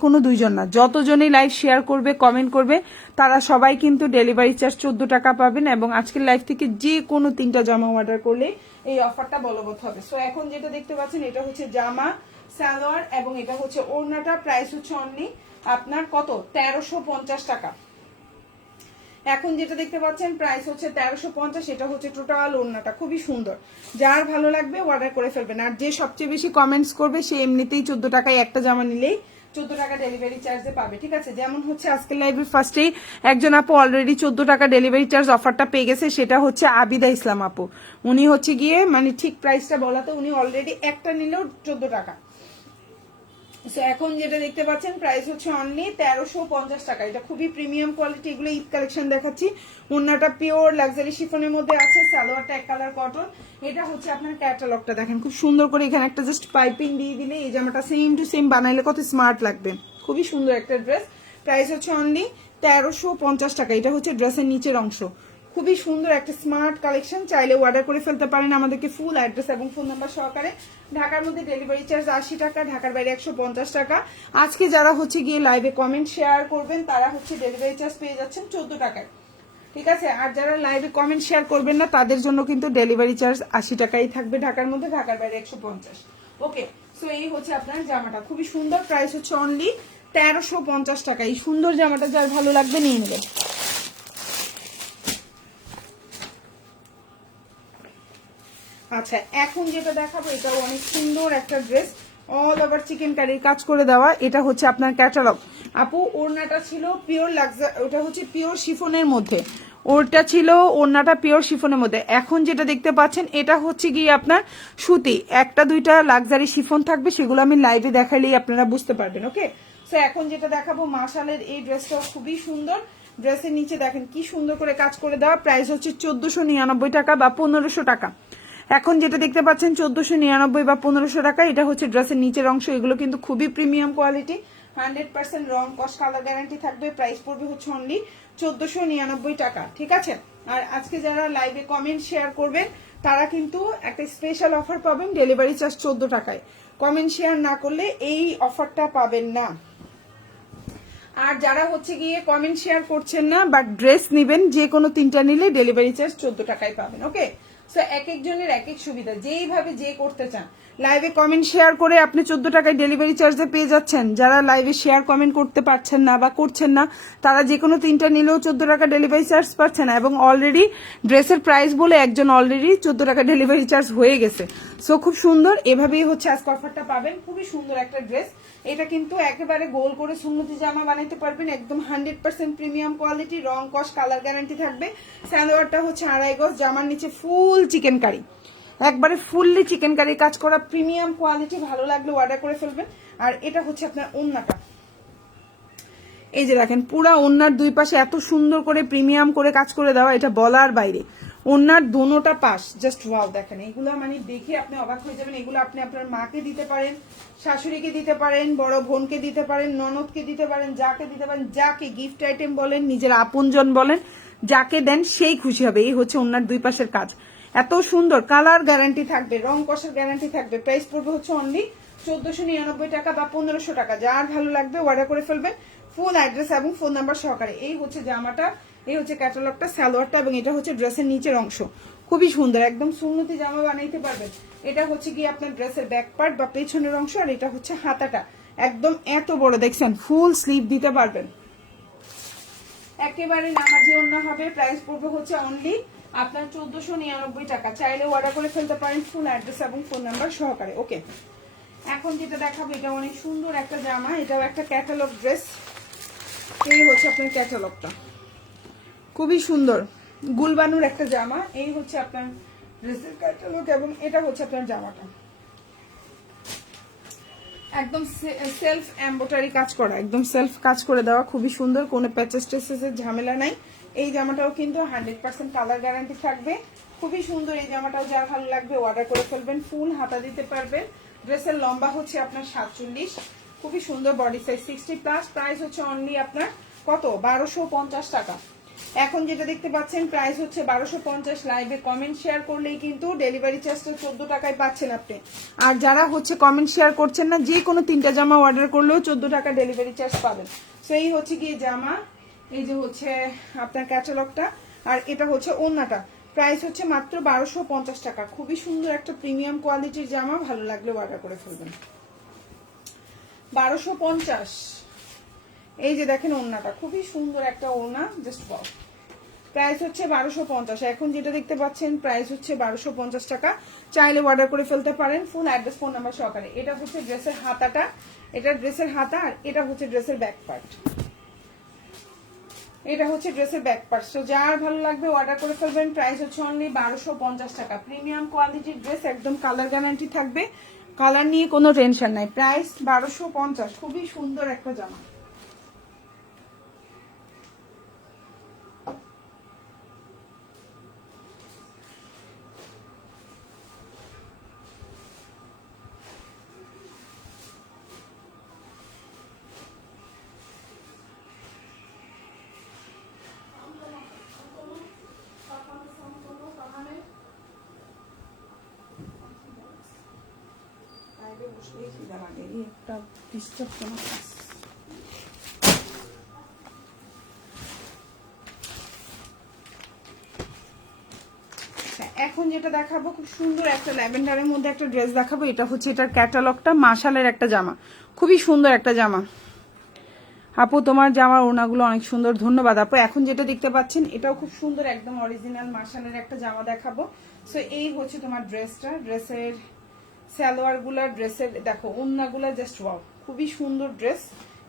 কোনো দুইজন না, যতজনই লাইভ শেয়ার করবে, কমেন্ট করবে, তারা সবাই কিন্তু ডেলিভারি চার্জ 14 টাকা পাবেন। এবং আজকের লাইভ থেকে যে কোনো 3টা জামা অর্ডার করলে এই অফারটা বলবৎ হবে। সো এখন যেটা দেখতে পাচ্ছেন এটা হচ্ছে জামা, সালোয়ার এবং এটা হচ্ছে ওড়নাটা। প্রাইস হচ্ছে অনলি আপনার কত, 1350 টাকা। এখন যেটা দেখতে পাচ্ছেন প্রাইস হচ্ছে 1350, এটা হচ্ছে টোটাল ওড়নাটা। খুবই সুন্দর, যার ভালো লাগবে অর্ডার করে ফেলবেন। আর যে সবচেয়ে বেশি কমেন্টস করবে সে এমনিতেই 14 টাকায় একটা জামা নিলেই 14 টাকা ডেলিভারি চার্জে পাবে, ঠিক আছে। যেমন হচ্ছে আজকের লাইভে ফার্স্টেই একজন আপু অলরেডি 14 টাকা ডেলিভারি চার্জ অফারটা পেয়ে গেছে, সেটা হচ্ছে আবিদা ইসলাম আপু। উনি হচ্ছে গিয়ে মানে ঠিক প্রাইসটা বলাতে উনি অলরেডি একটা নিলেও 14 টাকা। এখন যেটা দেখতে পাচ্ছেন প্রাইস হচ্ছে অনলি 1350 টাকা। এটা খুবই প্রিমিয়াম কোয়ালিটি, এগুলো ঈদ কালেকশন দেখাচ্ছি। ওড়নাটা পিওর লাক্সারি শিফনের মধ্যে আছে, সালোয়ারটা এক কালার কটন। এটা হচ্ছে আপনার ক্যাটালগটা দেখেন খুব সুন্দর করে, এখানে একটা জাস্ট পাইপিং দিয়ে দিলে এই জামাটা সেম টু সেম বানাইলে কত স্মার্ট লাগবে। খুবই সুন্দর একটা ড্রেস। প্রাইস হচ্ছে অনলি 1350 টাকা। এটা হচ্ছে ড্রেসের নিচের অংশ। খুবই সুন্দর একটা স্মার্ট কালেকশন, চাইলে অর্ডার করে ফেলতে পারেন আমাদেরকে ফুল অ্যাড্রেস এবং ফোন নাম্বার সহকারে। ঢাকার মধ্যে ডেলিভারি চার্জ 80 টাকা, ঢাকার বাইরে 150 টাকা। আজকে যারা হচ্ছে গিয়ে লাইভে কমেন্ট শেয়ার করবেন তারা হচ্ছে ডেলিভারি চার্জ পেয়ে যাচ্ছেন 14 টাকায়, ঠিক আছে। আর যারা লাইভে কমেন্ট শেয়ার করবেন না তাদের জন্য কিন্তু ডেলিভারি চার্জ 80 টাকাই থাকবে ঢাকার মধ্যে, ঢাকার বাইরে 150। ওকে, সো এই হচ্ছে আপনার জামাটা, খুবই সুন্দর। প্রাইস হচ্ছে অনলি 1350 টাকা। এই সুন্দর জামাটা যার ভালো লাগবে নিয়ে নেবেন। আচ্ছা, এখন যেটা দেখাবো এটাও অনেক সুন্দর একটা ড্রেস, অল ওভার চিকেন কারির কাজ করে দেওয়া। এটা হচ্ছে আপনার ক্যাটালগ আপু। ওড়নাটা ছিল পিওর লাক্সারি, ওটা হচ্ছে পিওর শিফনের মধ্যে, ওরটা ছিল ওড়নাটা পিওর শিফনের মধ্যে। এখন যেটা দেখতে পাচ্ছেন এটা হচ্ছে গিয়ে আপনার সুতি, একটা দুইটা লাক্সারি শিফন থাকবে, সেগুলো আমি লাইভে দেখাইলেই আপনারা বুঝতে পারবেন। ওকে, সো এখন যেটা দেখাবো মাশালের এই ড্রেসটা খুবই সুন্দর। ড্রেসের নিচে দেখেন কি সুন্দর করে কাজ করে দেওয়া। প্রাইস হচ্ছে 1499 টাকা বা 1500 টাকা। এখন যেটা দেখতে পাচ্ছেন 1499 বা 1500 টাকা। এটা হচ্ছে ড্রেসের নিচের অংশ। এগুলো কিন্তু খুবই প্রিমিয়াম কোয়ালিটি, 100% রং কস কালার গ্যারান্টি থাকবে। প্রাইস পড়বে হচ্ছে অনলি 1499 টাকা, ঠিক আছে। আর আজকে যারা লাইভে কমেন্ট শেয়ার করবেন তারা কিন্তু একটা স্পেশাল অফার পাবেন, ডেলিভারি চার্জ 14 টাকায়। কমেন্ট শেয়ার না করলে এই অফারটা পাবেন না। আর যারা হচ্ছে গিয়ে কমেন্ট শেয়ার করছেন না বাট ড্রেস নেবেন, যে কোনো 3টা নিলে ডেলিভারি চার্জ 14 টাকায় পাবেন। ওকে, সো এক একজনের এক এক সুবিধা, যেইভাবে যে করতে চান। লাইভে কমেন্ট শেয়ার করে আপনি 14 টাকায় ডেলিভারি চার্জে পেয়ে যাচ্ছেন। যারা লাইভে শেয়ার কমেন্ট করতে পারছেন না বা করছেন না তারা যে কোনো 3টা নিলেও 14 টাকা ডেলিভারি চার্জ পাচ্ছেন। এবং অলরেডি ড্রেসের প্রাইস বলে একজন অলরেডি 14 টাকা ডেলিভারি চার্জ হয়ে গেছে। সো খুব সুন্দর, এভাবেই হচ্ছে আজকে অফারটা পাবেন। খুবই সুন্দর একটা ড্রেস। এটা কিন্তু একেবারে গোল করে সুন্নতি জামা বানাইতে পারবেন, একদম 100% প্রিমিয়াম কোয়ালিটি, রং কস কালার গ্যারান্টি থাকবে। সালোয়ারটা হচ্ছে 2.5 গজ, জামার নিচে ফুল চিকেন কারি, একবারে ফুললি চিকেন কারি কাজ করা, প্রিমিয়াম কোয়ালিটি। ভালো লাগলে অর্ডার করে ফেলবেন। আর এটা হচ্ছে আপনার ওড়নাটা, এই যে দেখেন পুরা ওড়নার দুই পাশে এত সুন্দর করে প্রিমিয়াম করে কাজ করে দেওয়া, এটা বলার বাইরে। ওড়নার দোনোটা পাশ জাস্ট ওয়াও, দেখেন এগুলো মানে দেখে আপনি অবাক হয়ে যাবেন। এগুলো আপনি আপনার মাকে দিতে পারেন, শাশুড়িকে দিতে পারেন, বড় বোনকে দিতে পারেন, ননদকে দিতে পারেন, যাকে দিতে পারেন, যাকে গিফট আইটেম বলেন, নিজের আপনজন বলেন, যাকে দেন সেই খুশি হবে। এই হচ্ছে ওড়নার দুই পাশের কাজ, এত সুন্দর, কালার গ্যারান্টি থাকবে, রং কষার গ্যারান্টি থাকবে। প্রাইস পড়বে হচ্ছে অনলি 1499 টাকা বা 1500 টাকা। যার ভালো লাগবে অর্ডার করে ফেলবেন ফুল অ্যাড্রেস এবং ফোন নাম্বার সহকারে। এই হচ্ছে জামাটা, এই হচ্ছে ক্যাটালগটা, সালোয়ারটা এবং এটা হচ্ছে ড্রেসের নিচের অংশ। খুবই সুন্দর, একদম সুন্নতি জামা বানাইতে পারবেন। এটা হচ্ছে কি আপনার ড্রেসের ব্যাক পার্ট বা পেছনের অংশ, আর এটা হচ্ছে হাতাটা একদম এত বড়, দেখছেন ফুল স্লিভ দিতে পারবেন, একেবারে নামাজি ওড়না হবে। প্রাইস পড়বে হচ্ছে অনলি আপনার 1499 টাকা। চাইলে অর্ডার করে ফেলতে পারেন ফুল অ্যাড্রেস এবং ফোন নাম্বার সহকারে। ওকে, এখন যেটা দেখাবো এটা অনেক সুন্দর একটা জামা, এটাও একটা ক্যাটালগ ড্রেস। এই হচ্ছে আপনার ক্যাটালগটা, খুবই সুন্দর গুলবানুর একটা জামা। এই হচ্ছে আপনার ড্রেসের ক্যাটালগ এবং এটা হচ্ছে আপনার জামাটা, একদম সেলফ এমব্রয়ডারি কাজ করা, একদম সেলফ কাজ করে দেওয়া, খুবই সুন্দর, কোনো প্যাচেস টেসেসের ঝামেলা নাই। এই জামাটাও কিন্তু 100% কালার গ্যারান্টি থাকবে, খুবই সুন্দর। এই জামাটাও যার ভালো লাগবে অর্ডার করে ফেলবেন, ফুল হাতা দিতে পারবেন। ড্রেসের লম্বা হচ্ছে আপনার 47, খুবই সুন্দর, বডি সাইজ 60+। প্রাইস হচ্ছে অনলি আপনার কত 1250 টাকা। এখন যেটা দেখতে পাচ্ছেন প্রাইস হচ্ছে 1250। লাইভে কমেন্ট শেয়ার করলেই কিন্তু ডেলিভারি চার্জটা 14 টাকায় পাচ্ছেন আপনি। আর যারা হচ্ছে কমেন্ট শেয়ার করছেন না, যে কোনো 3টা জামা অর্ডার করলেও 14 টাকা ডেলিভারি চার্জ পাবেন। সো এই হচ্ছে গিয়ে জামা, এই যে হচ্ছে আপনার ক্যাটালগটা, আর এটা হচ্ছে ওড়নাটা। প্রাইস হচ্ছে মাত্র 1250 টাকা। খুবই সুন্দর একটা প্রিমিয়াম কোয়ালিটির জামা, ভালো লাগলে অর্ডার করে ফেলবেন। 1250। এই যে দেখেন ওড়নাটা, খুবই সুন্দর একটা ওড়না, জাস্ট ওয়াও। প্রাইস হচ্ছে 1250। এখন যেটা দেখতে পাচ্ছেন প্রাইস হচ্ছে 1250 টাকা। চাইলে অর্ডার করে ফেলতে পারেন ফুল অ্যাড্রেস ফোন নাম্বার সহকারে। এটা হচ্ছে ড্রেসের হাতাটা, এটা ড্রেসের হাতা, আর এটা হচ্ছে ড্রেসের ব্যাক পার্ট। এটা হচ্ছে ড্রেসের ব্যাক পার্ট। তো যার ভালো লাগবে অর্ডার করে ফেলবেন। প্রাইস হচ্ছে অনলি 1250 টাকা। প্রিমিয়াম কোয়ালিটির ড্রেস, একদম কালার গ্যারান্টি থাকবে, কালার নিয়ে কোনো টেনশন নাই। প্রাইস 1250। খুবই সুন্দর একটা জামা। একটা ডিস্টার্ব কোনো কাজ। এখন যেটা দেখাবো খুব সুন্দর একটা ল্যাভেন্ডারের মধ্যে একটা ড্রেস দেখাবো। এটা হচ্ছে এটার ক্যাটালগটা, মাশালের একটা জামা, খুবই সুন্দর একটা জামা। আপু তোমার জামার ওড়নাগুলো অনেক সুন্দর, ধন্যবাদ আপু। এখন যেটা দেখতে পাচ্ছেন এটাও খুব সুন্দর, একদম অরিজিনাল মাশালের একটা জামা দেখাবো। সো এই হচ্ছে তোমার ড্রেসটা, ড্রেসের সালোয়ার গুলা, ড্রেসের দেখো ওড়নাগুলা, জাস্ট ওয়াও, খুবই সুন্দর ড্রেস,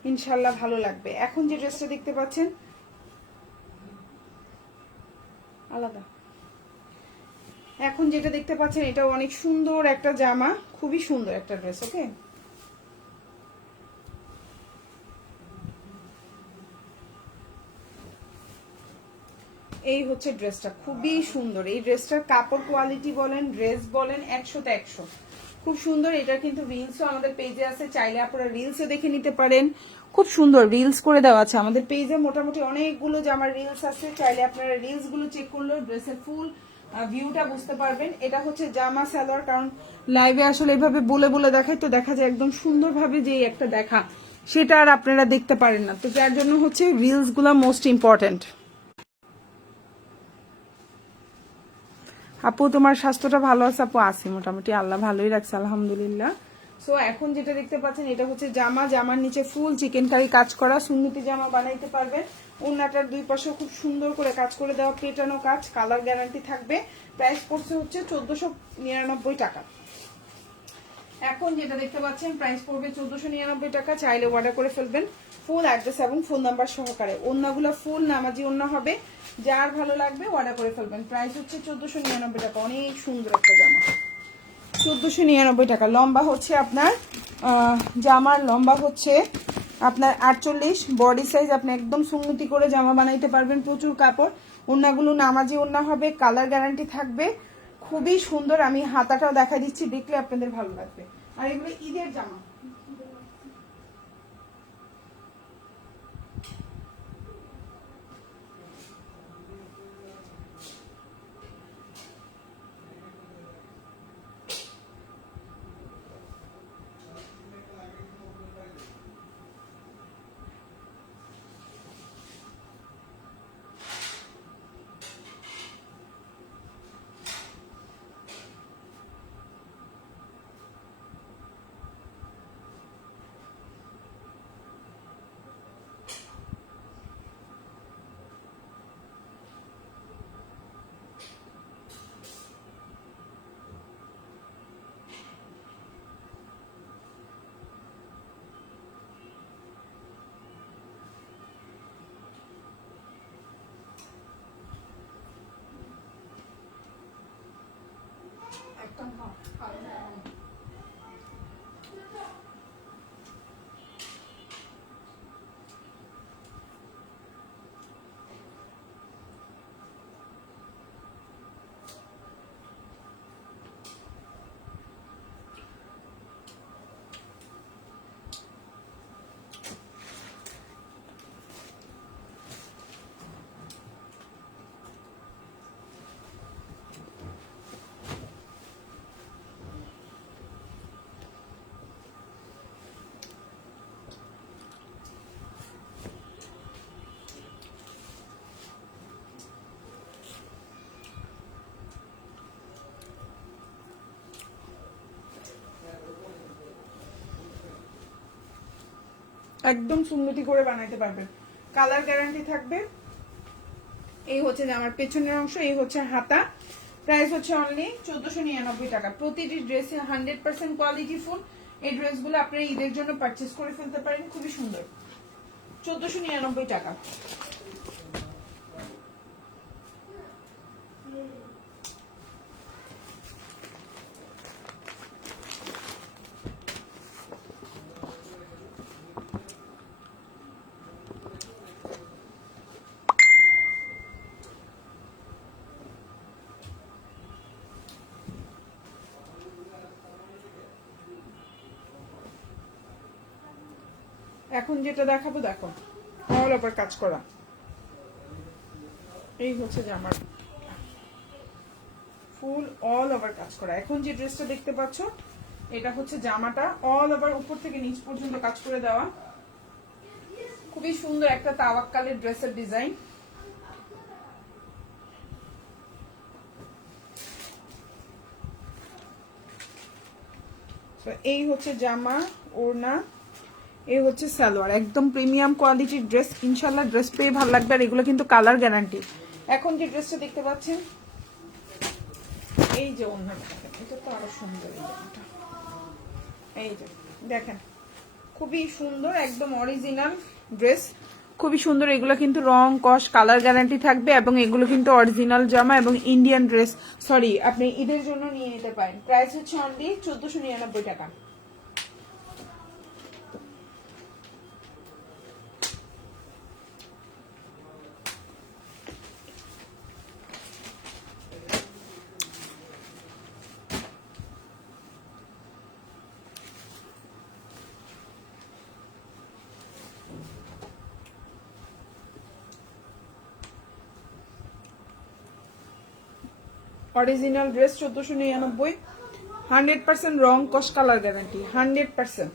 ইনশাল্লাহ ভালো লাগবে। এখন যে ড্রেসটা দেখতে পাচ্ছেন আলাদা, এখন যেটা দেখতে পাচ্ছেন এটা অনেক সুন্দর একটা জামা, খুবই সুন্দর একটা ড্রেস। ওকে, এই হচ্ছে ড্রেসটা, খুবই সুন্দর। এই ড্রেসটার কাপড় কোয়ালিটি বলেন, ড্রেস বলেন, 100তে 100, খুব সুন্দর। এটা কিন্তু রিলসও আমাদের পেজে আছে, চাইলে আপনারা রিলসও দেখে নিতে পারেন। খুব সুন্দর রিলস করে দেওয়া আছে আমাদের পেজে, মোটামুটি অনেকগুলো জামার রিলস আছে, চাইলে আপনারা রিলস গুলো চেক করলেও ড্রেসের ফুল ভিউটা বুঝতে পারবেন। এটা হচ্ছে জামা সালোয়ার, কারণ লাইভে আসলে এভাবে বলে বলে দেখায় তো দেখা যায় একদম সুন্দরভাবে যে একটা দেখা, সেটা আর আপনারা দেখতে পারেন না, তো যার জন্য হচ্ছে রিলস গুলা মোস্ট ইম্পর্টেন্ট। আপু তোমার স্বাস্থ্যটা ভালো আছে? আপু আছি মোটামুটি, আল্লাহ ভালোই রাখছে আলহামদুলিল্লাহ। সো এখন যেটা দেখতে পাচ্ছেন এটা হচ্ছে জামা, জামার নিচে ফুল চিকেন কারি কাজ করা, সুন্নতি জামা বানাইতে পারবেন। ওড়নাটার দুই পাশে খুব সুন্দর করে কাজ করে দেওয়া, পেটানো কাজ, কালার গ্যারান্টি থাকবে। প্রাইস পড়ছে হচ্ছে 1499 টাকা। এখন যেটা দেখতে পাচ্ছেন প্রাইস পড়বে 1499 টাকা। চাইলে অর্ডার করে ফেলবেন ফুল অ্যাড্রেস এবং ফোন নাম্বার সহকারে। ওড়নাগুলো ফুল নামাজি ওড়না হবে, যার ভালো লাগবে অর্ডার করে ফেলবেন। প্রাইস হচ্ছে 1499 টাকা। অনেক সুন্দর একটা জামা, 1499 টাকা। লম্বা হচ্ছে আপনার জামার লম্বা হচ্ছে আপনার 48, বডি সাইজ। আপনি একদম সুন্নতি করে জামা বানাইতে পারবেন, প্রচুর কাপড়। ওড়নাগুলো নামাজি ওড়না হবে, কালার গ্যারান্টি থাকবে, খুবই সুন্দর। আমি হাতাটাও দেখা দিচ্ছি, দেখলে আপনাদের ভালো লাগবে। আর এগুলো ঈদের জামা। একদম একদম সুন্দরী করে বানাইতে পারবেন, কালার গ্যারান্টি থাকবে। এই হচ্ছে যে আমার পেছনের অংশ, এই হচ্ছে হাতা। প্রাইস হচ্ছে অনলি 1499 টাকা। প্রতিটি ড্রেসে 100% কোয়ালিটি ফুল। এই ড্রেসগুলো আপনারা ঈদের জন্য পারচেজ করে ফেলতে পারেন, খুবই সুন্দর। 1499 টাকা। এখন যেটা দেখাবো দেখো, অল ওভার কাজ করা। এই হচ্ছে জামার ফুল অল ওভার কাজ করা। এখন যে ড্রেসটা দেখতে পাচ্ছ এটা হচ্ছে জামাটা, অল ওভার উপর থেকে নিচ পর্যন্ত কাজ করে দেওয়া। খুবই সুন্দর একটা তাওয়াক্কালের ড্রেসের ডিজাইন। এই হচ্ছে জামা, ওড়না, এই হচ্ছে সালোয়ার। একদম প্রিমিয়াম কোয়ালিটির ড্রেস, ইনশাল্লাহ ড্রেস পেয়ে ভালো লাগবে। আর এগুলো কিন্তু কালার গ্যারান্টি। এখন যে ড্রেসটা দেখতে পাচ্ছেন, এই যে ওড়নাটা, এটা তো আরো সুন্দর। এই যে দেখেন, খুবই সুন্দর, একদম অরিজিনাল ড্রেস, খুবই সুন্দর। এগুলো কিন্তু রং কস কালার গ্যারান্টি থাকবে এবং এগুলো কিন্তু অরিজিনাল জামা এবং ইন্ডিয়ান ড্রেস। সরি, আপনি ঈদের জন্য নিয়ে নিতে পারেন। প্রাইস হচ্ছে অনলি 1499 টাকা। অরিজিনাল ড্রেস 1499, 100% রং কস কালার গ্যারান্টি 100%।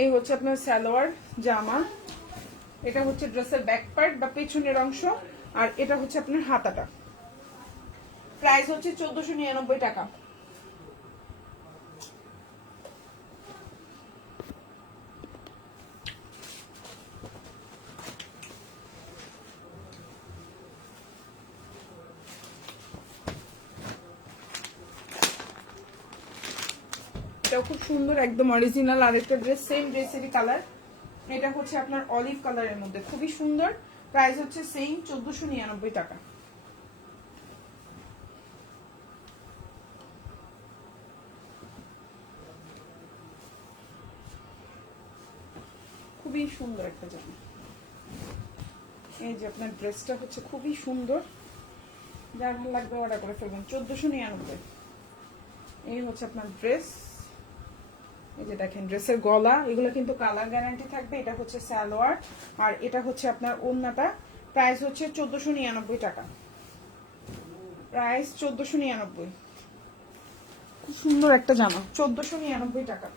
এই হচ্ছে আপনার সালোয়ার জামা, এটা হচ্ছে ড্রেসের ব্যাক পার্ট বা পেছনের অংশ, আর এটা হচ্ছে আপনার হাতাটা। প্রাইস হচ্ছে 1499 টাকা। এটাও খুব সুন্দর, একদম অরিজিনাল। আর একটা ড্রেস, সেম ড্রেসেরই কালার, এটা হচ্ছে আপনার অলিভ কালারের মধ্যে, খুবই সুন্দর। প্রাইস হচ্ছে সেম 1499 টাকা। খুবই সুন্দর একটা জামা। এই যে আপনার ড্রেসটা হচ্ছে খুবই সুন্দর, যার ভালো লাগবে অর্ডার করে ফেলবেন। 1499। এই হচ্ছে আপনার ড্রেস। এই যে দেখেন ড্রেসের গলা, এগুলো কিন্তু কালার গ্যারান্টি থাকবে। এটা হচ্ছে সালোয়ার, আর এটা হচ্ছে আপনার ওড়নাটা। প্রাইস হচ্ছে 1499 টাকা। প্রাইস 1499। খুব সুন্দর একটা জামা, 1499 টাকা।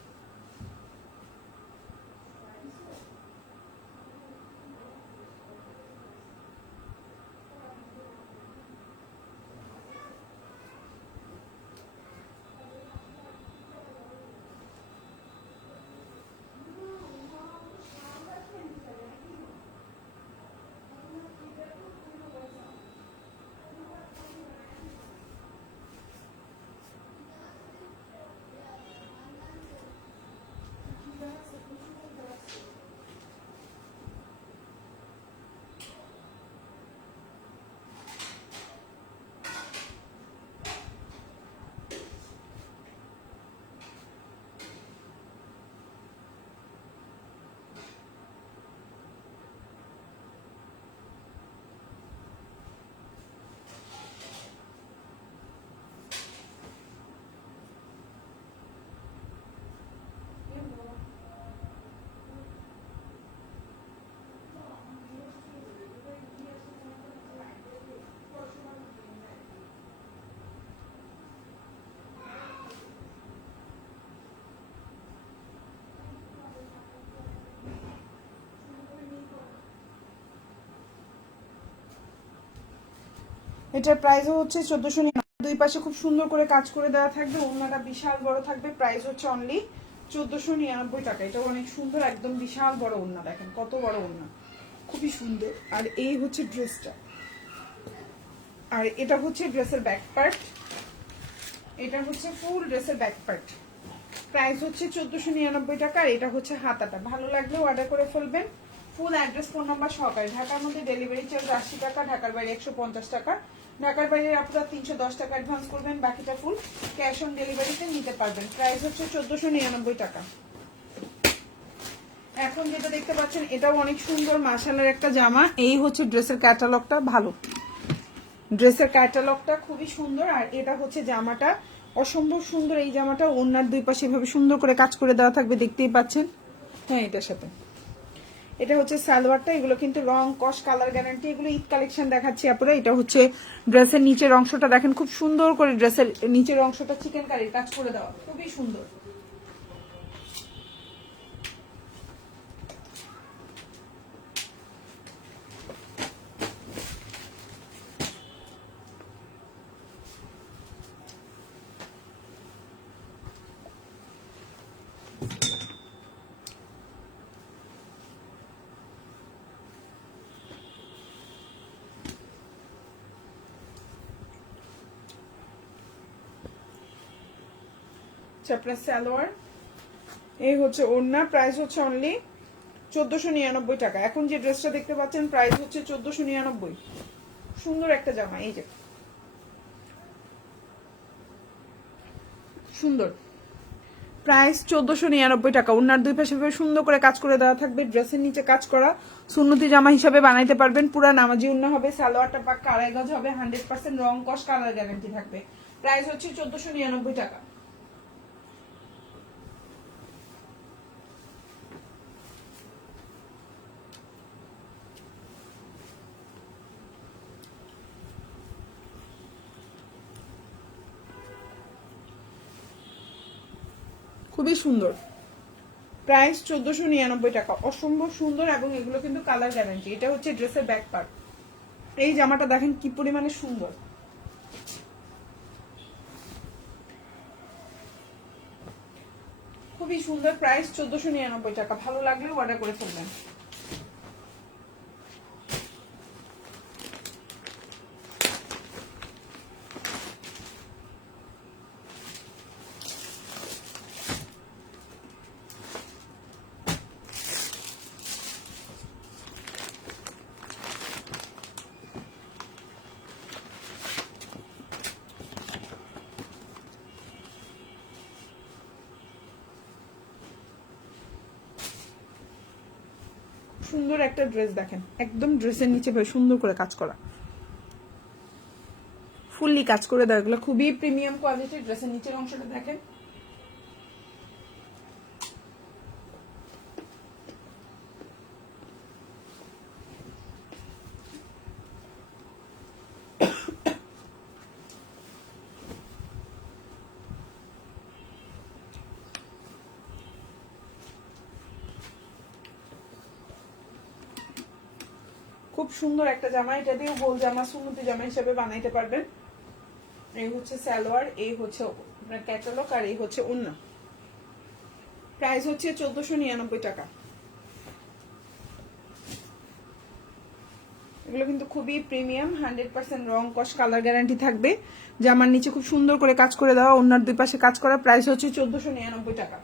এটার প্রাইসও হচ্ছে 1499। দুই পাশে খুব সুন্দর করে কাজ করে দেওয়া থাকবে, ওড়নাটা বিশাল বড় থাকবে। প্রাইস হচ্ছে অনলি 1499 টাকা। এটা অনেক সুন্দর, একদম বিশাল বড় ওড়না, দেখেন কত বড় ওড়না, খুবই সুন্দর। আর এই হচ্ছে ড্রেসটা, আর এটা হচ্ছে ড্রেসের ব্যাক পার্ট, এটা হচ্ছে ফুল ড্রেসের ব্যাক পার্ট। প্রাইস হচ্ছে 1499 টাকা। আর এটা হচ্ছে হাতাটা। ভালো লাগলেও অর্ডার করে ফেলবেন। ফুল অ্যাড্রেস, ফোন নাম্বার সহকারে। ঢাকার মধ্যে ডেলিভারি চার্জ 80 টাকা, ঢাকার বাইরে 150 টাকা। ঢাকার বাইরে আপনারা 310 টাকা অ্যাডভান্স করবেন, বাকিটা ফুল ক্যাশ অন ডেলিভারিতে নিতে পারবেন। প্রাইস হচ্ছে 1499 টাকা। এখন যেটা দেখতে পাচ্ছেন এটাও অনেক সুন্দর মাশাআল্লাহর একটা জামা। এই হচ্ছে ড্রেসের ক্যাটালগটা, ভালো ড্রেসের ক্যাটালগটা খুবই সুন্দর। আর এটা হচ্ছে জামাটা, অসম্ভব সুন্দর এই জামাটা। ওড়নার দুই পাশে এভাবে সুন্দর করে কাজ করে দেওয়া থাকবে, দেখতেই পাচ্ছেন। হ্যাঁ, এটার সাথে এটা হচ্ছে সালোয়ারটা। এগুলো কিন্তু রং কস কালার গ্যারান্টি, এগুলো ঈদ কালেকশন দেখাচ্ছি আপনারা। এটা হচ্ছে ড্রেসের নিচের অংশটা, দেখেন খুব সুন্দর করে ড্রেসের নিচের অংশটা চিকেন কারির কাজ করে দেওয়া, খুবই সুন্দর। আপনার সালোয়ার, এই হচ্ছে ওড়না। প্রাইস হচ্ছে অনলি 1499 টাকা। এখন যে ড্রেসটা দেখতে পাচ্ছেন প্রাইস হচ্ছে 1499। সুন্দর একটা জামা, এই যে সুন্দর। প্রাইস 1499 টাকা। ওড়নার দুই পাশে সুন্দর করে কাজ করে দেওয়া থাকবে, ড্রেসের নিচে কাজ করা, সুন্নতি জামা হিসাবে বানাইতে পারবেন। পুরা নামাজি ওড়না হবে, সালোয়ারটা পাক্কা আড়াই গজ হবে, 100% রং কস কালার গ্যারান্টি থাকবে। প্রাইস হচ্ছে 1499 টাকা। খুবই সুন্দর। প্রাইস 1499 টাকা, অসম্ভব সুন্দর। এবং এগুলো কিন্তু কালার গ্যারান্টি। এটা হচ্ছে ড্রেসের ব্যাক পার্ট। এই জামাটা দেখেন কি পরিমাণে সুন্দর, খুবই সুন্দর। প্রাইস 1499 টাকা। ভালো লাগলে অর্ডার করে ফেলবেন। সুন্দর একটা ড্রেস, দেখেন একদম ড্রেসের নিচে বেশ সুন্দর করে কাজ করা, ফুললি কাজ করে দেওয়া। এগুলো খুবই প্রিমিয়াম কোয়ালিটির। ড্রেসের নিচের অংশটা দেখেন, খুব সুন্দর একটা জামা। এটা দিয়েও গোল জামা, সুন্নতি জামা হিসেবে বানাইতে পারবেন। এই হচ্ছে সালোয়ার, এই হচ্ছে আপনার ক্যাটালগ, আর এই হচ্ছে ওড়না। প্রাইস হচ্ছে 1499 টাকা। এগুলো কিন্তু খুবই প্রিমিয়াম, 100% রং কস কালার গ্যারান্টি থাকবে। জামার নিচে খুব সুন্দর করে কাজ করে দেওয়া, ওড়নার দুই পাশে কাজ করা। প্রাইস হচ্ছে 1499 টাকা।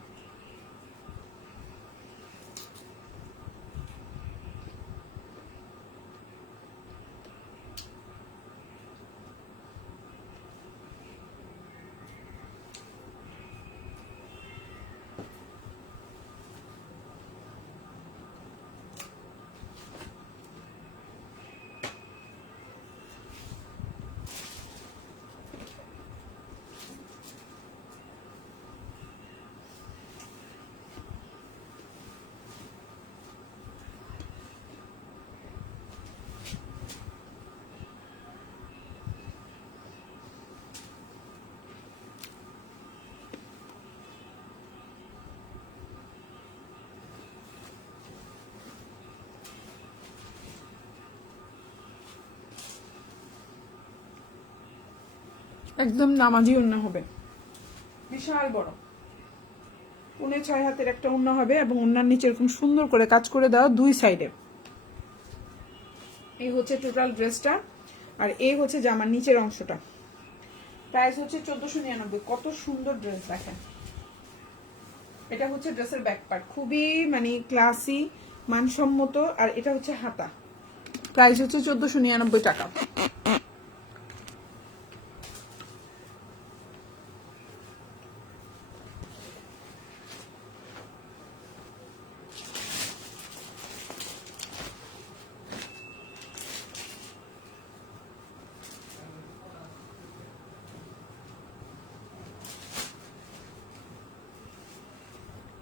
একদম নামাজি ওড়না হবে, বিশাল বড় 6.5 হাতের একটা ওড়না হবে এবং ওড়নার নিচে এরকম সুন্দর করে কাজ করে দেওয়া দুই সাইডে। এই হচ্ছে টোটাল ড্রেসটা, আর এই হচ্ছে জামার নিচের অংশটা। প্রাইস হচ্ছে 1499। কত সুন্দর ড্রেস দেখেন। এটা হচ্ছে ড্রেসের ব্যাক পার্ট, খুবই মানে ক্লাসি মানসম্মত, আর এটা হচ্ছে হাতা। প্রাইস হচ্ছে 1499 টাকা।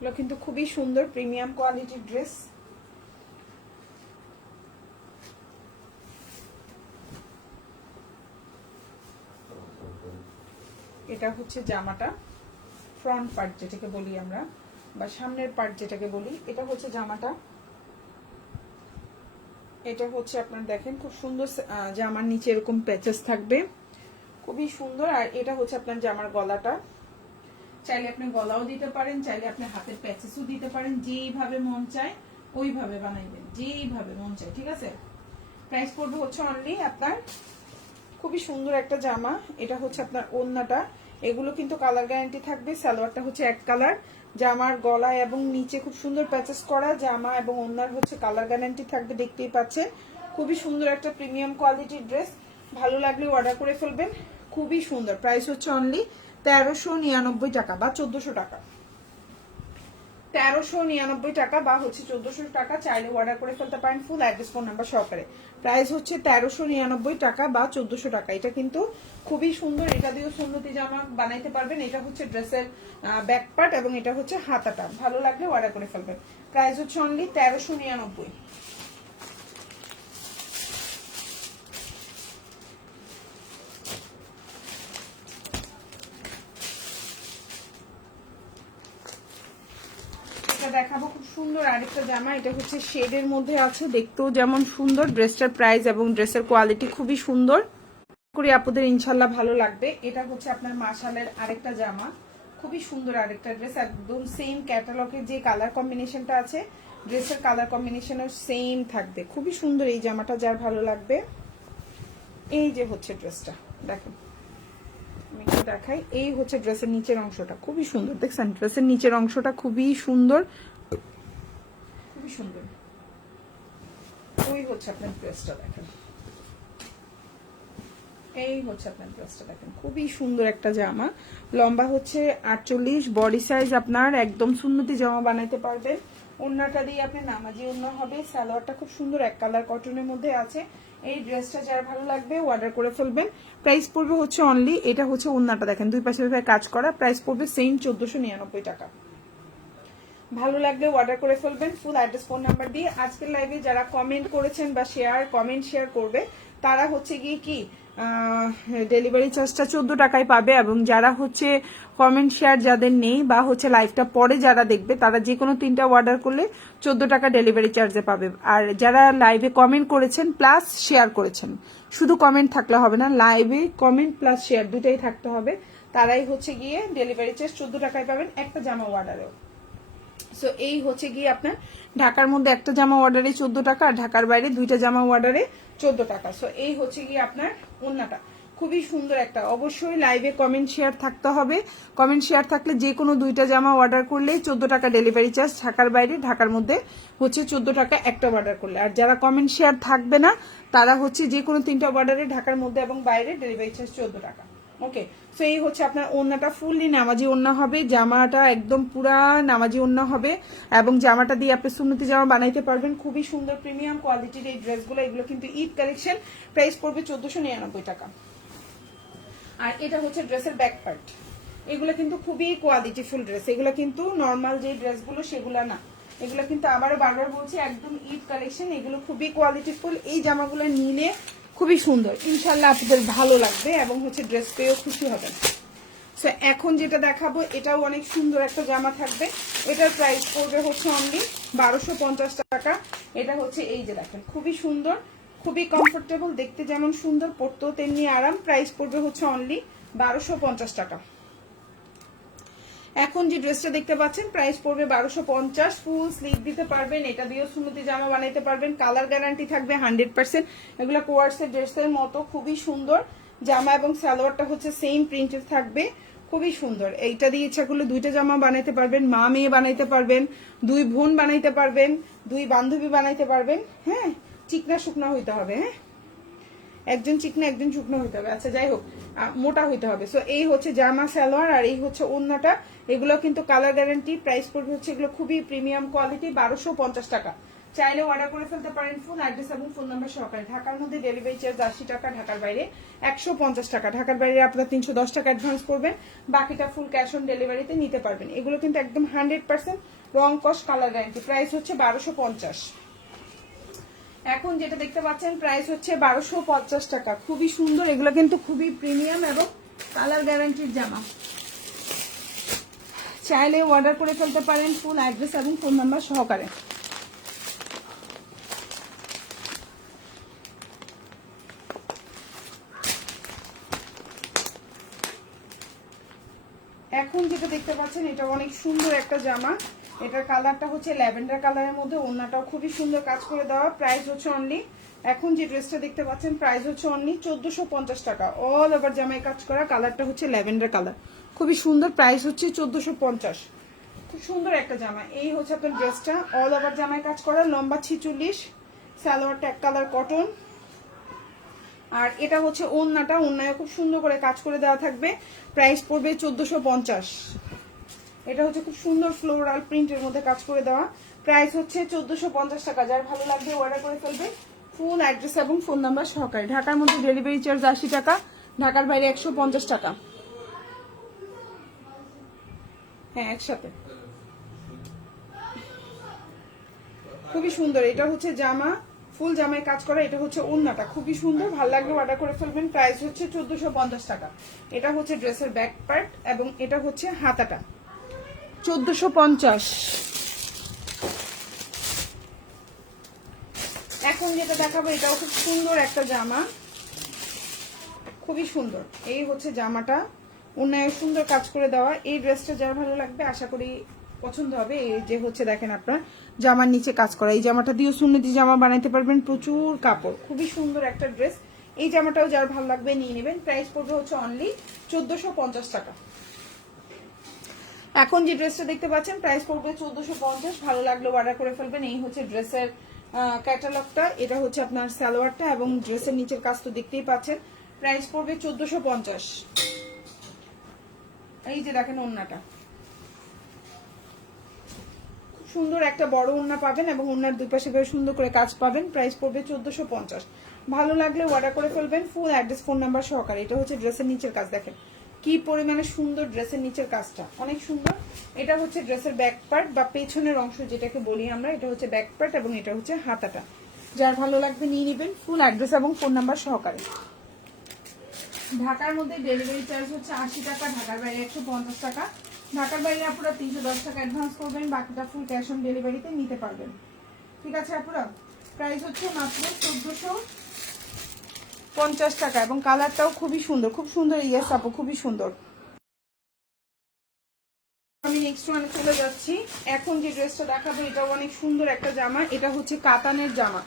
এগুলো কিন্তু খুবই সুন্দর প্রিমিয়াম কোয়ালিটির ড্রেস। এটা হচ্ছে জামাটা, ফ্রন্ট পার্ট যেটাকে বলি আমরা, বা সামনের পার্ট যেটাকে বলি। এটা হচ্ছে জামাটা, এটা হচ্ছে আপনার দেখেন খুব সুন্দর জামার নিচে এরকম প্যাচেস থাকবে, খুবই সুন্দর। আর এটা হচ্ছে আপনার জামার গলাটা, চাইলে আপনি গলাও দিতে পারেন, চাইলে আপনি হাতের প্যাচেসও দিতে পারেন, যেইভাবে মন চায় ওইভাবে বানাইবেন, যেইভাবে মন চায়, ঠিক আছে। প্রাইস পড়বে হচ্ছে অনলি আপনার, খুবই সুন্দর একটা জামা। এটা হচ্ছে আপনার ওড়নাটা, এগুলো কিন্তু কালার গ্যারান্টি থাকবে। সালোয়ারটা হচ্ছে এক কালার, জামার গলায় এবং নিচে খুব সুন্দর প্যাচেস করা জামা এবং ওড়নার হচ্ছে কালার গ্যারান্টি থাকবে, দেখতেই পাচ্ছেন। খুবই সুন্দর একটা প্রিমিয়াম কোয়ালিটির ড্রেস, ভালো লাগলে অর্ডার করে ফেলবেন, খুবই সুন্দর। প্রাইস হচ্ছে অনলি 1399 টাকা বা 1400 টাকা। 1399 টাকা বা হচ্ছে 1400 টাকা, চাইলে অর্ডার করে ফেলতে পারেন ফুল অ্যাড্রেস ফোন নাম্বার সহকারে। প্রাইস হচ্ছে 1399 টাকা বা 1400 টাকা। এটা কিন্তু খুবই সুন্দর, এটা দিয়েও সুন্নতি জামা বানাইতে পারবেন। এটা হচ্ছে ড্রেসের ব্যাক পার্ট এবং এটা হচ্ছে হাতাটা, ভালো লাগলে অর্ডার করে ফেলবেন। প্রাইস হচ্ছে অনলি 1399। দেখাবো খুব সুন্দর আরেকটা জামা। এটা হচ্ছে শেডের মধ্যে আছে, দেখতেও যেমন সুন্দর, ড্রেসটার প্রাইস এবং ড্রেসের কোয়ালিটি খুবই সুন্দর। করি আপনাদের ইনশাল্লাহ ভালো লাগবে। এটা হচ্ছে আপনার মাশালের আরেকটা জামা, খুবই সুন্দর আরেকটা ড্রেস, একদম সেম ক্যাটালগের যে কালার কম্বিনেশনটা আছে ড্রেসের কালার কম্বিনেশনও সেম থাকবে, খুবই সুন্দর এই জামাটা, যার ভালো লাগবে। এই যে হচ্ছে ড্রেসটা দেখেন, আমি একটু দেখাই। এই হচ্ছে ড্রেসের নিচের অংশটা, খুবই সুন্দর, দেখছেন ড্রেসের নিচের অংশটা খুবই সুন্দর, খুবই সুন্দর। ওই হচ্ছে আপনার ড্রেসটা দেখেন, এই হচ্ছে আপনার ড্রেসটা দেখেন, খুবই সুন্দর একটা জামা। লম্বা হচ্ছে 48, বডি সাইজ আপনার একদম সুন্নতি জামা বানাইতে পারবেন। ওড়নাটা দিয়ে আপনি নামাজি ওড়না হবে। সালোয়ারটা খুব সুন্দর এক কালার কটনের মধ্যে আছে। এই ড্রেসটা যার ভালো লাগবে অর্ডার করে ফেলবেন। প্রাইস পড়বে হচ্ছে অনলি, এটা হচ্ছে ওড়নাটা দেখেন দুই পাশে কাজ করা, প্রাইস পড়বে সেম 1499 টাকা। ভালো লাগলে অর্ডার করে ফেলবেন ফুল অ্যাড্রেস ফোন নাম্বার দিয়ে। আজকের লাইভে যারা কমেন্ট করেছেন বা কমেন্ট শেয়ার করবে তারা হচ্ছে গিয়ে কি ডেলিভারি চার্জটা 14 টাকায় পাবে, এবং যারা হচ্ছে কমেন্ট শেয়ার যাদের নেই বা হচ্ছে লাইভটা পরে যারা দেখবে তারা যে কোনো 3টা অর্ডার করলে 14 টাকা ডেলিভারি চার্জে পাবে। আর যারা লাইভে কমেন্ট করেছেন প্লাস শেয়ার করেছেন, শুধু কমেন্ট থাকলে হবে না, লাইভে কমেন্ট প্লাস শেয়ার দুটাই থাকতে হবে, তারাই হচ্ছে গিয়ে ডেলিভারি চার্জ 14 টাকায় পাবেন একটা জামা অর্ডারেও। সো এই হচ্ছে গিয়ে আপনার ঢাকার মধ্যে একটা জামা অর্ডারে 14 টাকা, আর ঢাকার বাইরে 2টা জামা অর্ডারে 14 টাকা। সো এই হচ্ছে গিয়ে আপনার ওড়নাটা, খুবই সুন্দর একটা। অবশ্যই লাইভে কমেন্ট শেয়ার থাকতে হবে, কমেন্ট শেয়ার থাকলে যে কোনো 2টা জামা অর্ডার করলেই 14 টাকা ডেলিভারি চার্জ, ঢাকার বাইরে, ঢাকার মধ্যে হচ্ছে 14 টাকা একটা অর্ডার করলে। আর যারা কমেন্ট শেয়ার থাকবে না তারা হচ্ছে যে কোনো 3টা অর্ডারে ঢাকার মধ্যে এবং বাইরে ডেলিভারি চার্জ 14 টাকা। ওকে, সো এই হচ্ছে আপনার ওড়নাটা, ফুললি নামাজি ওড়না হবে, জামাটা একদম পুরা নামাজি ওড়না হবে, এবং জামাটা দিয়ে আপনি সুন্নতি জামা বানাইতে পারবেন। খুবই সুন্দর প্রিমিয়াম কোয়ালিটির এই ড্রেসগুলো, এগুলো কিন্তু ঈদ কালেকশন, প্রাইস পড়বে 1499 টাকা। আর এটা হচ্ছে ড্রেসের ব্যাক পার্ট, এগুলো কিন্তু খুবই কোয়ালিটিফুল ড্রেস, এগুলো কিন্তু নর্মাল যে ড্রেসগুলো সেগুলো না, এগুলো কিন্তু আবারও বারবার বলছি একদম ঈদ কালেকশন, এগুলো খুবই কোয়ালিটিফুল। এই জামাগুলো নিলে খুবই সুন্দর, ইনশাল্লাহ আপনাদের ভালো লাগবে এবং হচ্ছে ড্রেস পেয়েও খুশি হবেন। সো এখন যেটা দেখাবো এটাও অনেক সুন্দর একটা জামা থাকবে, এটার প্রাইস পড়বে হচ্ছে অনলি 1250 টাকা। এটা হচ্ছে এই যে দেখেন, খুবই সুন্দর, খুবই কমফোর্টেবল, দেখতে যেমন সুন্দর পরতেও তেমনি আরাম। প্রাইস পড়বে হচ্ছে অনলি 1250 টাকা। এখন যে ড্রেসটা দেখতে পাচ্ছেন প্রাইস পড়বে 1250, ফুল স্লিভ দিতে পারবেন, এটা দিয়েও সুন্নতি জামা বানাইতে পারবেন, কালার গ্যারান্টি থাকবে 100%। এগুলো কোয়ার্সের ড্রেসের মতো খুবই সুন্দর জামা, এবং সালোয়ারটা হচ্ছে সেম প্রিন্টের থাকবে, খুবই সুন্দর। এইটা দিয়ে ইচ্ছা করলে দুইটা জামা বানাইতে পারবেন, মা মেয়ে বানাইতে পারবেন, দুই বোন বানাইতে পারবেন, দুই বান্ধবী বানাইতে পারবেন। হ্যাঁ, চিকনা শুকনা হইতে হবে, হ্যাঁ একজন চিকনা একজন শুকনো হইতে হবে, আচ্ছা যাই হোক মোটা হইতে হবে। সো এই হচ্ছে জামা সালোয়ার, আর এই হচ্ছে ওড়নাটা। এগুলো কিন্তু কালার গ্যারান্টি, প্রাইস পড়বে হচ্ছে এগুলো খুবই প্রিমিয়াম কোয়ালিটি, 1250 টাকা। চাইলে অর্ডার করে ফেলতে পারেন, ফোন অ্যাড্রেস এবং ফোন নাম্বার সহকারে। ঢাকার মধ্যে ডেলিভারি চার্জ 80 টাকা, ঢাকার বাইরে 150 টাকা। ঢাকার বাইরে আপনারা 310 টাকা অ্যাডভান্স করবেন, বাকিটা ফুল ক্যাশ অন ডেলিভারিতে নিতে পারবেন। এগুলো কিন্তু একদম 100% রং কস কালার গ্যারান্টি, প্রাইস হচ্ছে 1250। এখন যেটা দেখতে পাচ্ছেন প্রাইস হচ্ছে 1250 টাকা, খুবই সুন্দর। এগুলো কিন্তু খুবই প্রিমিয়াম এবং কালার গ্যারান্টির জামা, চাইলে অর্ডার করে ফেলতে পারেন, ফুল অ্যাড্রেস এবং ফোন নাম্বার সহকারে। এখন যেটা দেখতে পাচ্ছেন এটা অনেক সুন্দর একটা জামা, এটার কালারটা হচ্ছে ল্যাভেন্ডার কালারের মধ্যে, ওড়নাটাও খুবই সুন্দর কাজ করে দেওয়া, প্রাইস হচ্ছে অনলি, এখন যে ড্রেসটা দেখতে পাচ্ছেন প্রাইস হচ্ছে অনলি 1450 টাকা। অল ওভার জামায় কাজ করা, কালারটা হচ্ছে ল্যাভেন্ডার কালার, খুবই সুন্দর, প্রাইস হচ্ছে 1450। খুব সুন্দর একটা জামা। এই হচ্ছে আপনার ড্রেসটা, অল ওভার জামায় কাজ করা, লম্বা 46, সালোয়ারটা এক কালার কটন, আর এটা হচ্ছে ওড়নাটা, ওড়নায় খুব সুন্দর করে কাজ করে দেওয়া থাকবে, প্রাইস পড়বে 1450। এটা হচ্ছে খুব সুন্দর ফ্লোরাল প্রিন্টের মধ্যে কাজ করে দেওয়া, প্রাইস হচ্ছে 1450 টাকা। যার ভালো লাগবে অর্ডার করে ফেলবে, ফুল অ্যাড্রেস এবং ফোন নাম্বার সহকারে। ঢাকার মধ্যে ডেলিভারি চার্জ 80 টাকা, ঢাকার বাইরে 150 টাকা। হ্যাঁ একসাথে, খুবই সুন্দর। এটা হচ্ছে জামা, ফুল জামায় কাজ করা, এটা হচ্ছে ওড়নাটা খুবই সুন্দর, ভালো লাগলে অর্ডার করে ফেলবেন, প্রাইস হচ্ছে 1450 টাকা। এটা হচ্ছে ড্রেসের ব্যাক পার্ট এবং এটা হচ্ছে হাতাটা, 1450। এখন যেটা দেখাবো এটাও খুব সুন্দর একটা জামা, খুবই সুন্দর। এই হচ্ছে জামাটা, ওড়নায় সুন্দর কাজ করে দেওয়া। এই ড্রেসটা যার ভালো লাগবে আশা করি পছন্দ হবে। এই যে হচ্ছে দেখেন আপনার জামার নিচে কাজ করা, এই জামাটা দিয়েও সুন্নতি জামা বানাইতে পারবেন, প্রচুর কাপড়, খুবই সুন্দর একটা ড্রেস। এই জামাটাও যার ভালো লাগবে নিয়ে নেবেন, প্রাইস পড়বে হচ্ছে অনলি 1450 টাকা। এখন যে ড্রেসটা দেখতে পাচ্ছেন প্রাইস পড়বে 1450, ভালো লাগলে অর্ডার করে ফেলবেন। এই হচ্ছে ড্রেসের ক্যাটালগটা, এটা হচ্ছে আপনার সালোয়ারটা এবং ড্রেসের নিচের কাজ তো দেখতেই পাচ্ছেন, প্রাইস পড়বে 1450। এই যে দেখেন ওড়নাটা, খুব সুন্দর একটা বড় ওড়না পাবেন এবং ওড়নার দুই পাশে বেশ সুন্দর করে কাজ পাবেন, প্রাইস পড়বে 1450। ভালো লাগলে অর্ডার করে ফেলবেন, ফুল অ্যাড্রেস ফোন নাম্বার সহকারে। এটা হচ্ছে ড্রেসের নিচের কাজ, দেখেন কি পরিমাণে সুন্দর, ড্রেসের নিচের কাজটা অনেক সুন্দর। এটা হচ্ছে ড্রেসের ব্যাক পার্ট বা পেছনের অংশ যেটাকে বলি আমরা, এটা হচ্ছে ব্যাক পার্ট এবং এটা হচ্ছে হাতাটা। যার ভালো লাগবে নিয়ে নেবেন, ফুল অ্যাড্রেস এবং ফোন নাম্বার সহকারে। ঢাকার মধ্যে ডেলিভারি চার্জ হচ্ছে 80 টাকা, ঢাকার বাইরে 150 টাকা। ঢাকার বাইরে আপনারা 310 টাকা অ্যাডভান্স করবেন, বাকিটা ফুল ক্যাশ অন ডেলিভারিতে নিতে পারবেন। ঠিক আছে আপনারা, প্রাইস হচ্ছে মাত্র 1450 টাকা এবং কালারটাও খুবই সুন্দর, খুব সুন্দর। ইয়েস আপু, খুবই সুন্দর। আমি নেক্সট ওয়ানে চলে যাচ্ছি। এখন যে ড্রেসটা দেখাবো এটাও অনেক সুন্দর একটা জামা, এটা হচ্ছে কাতানের জামা।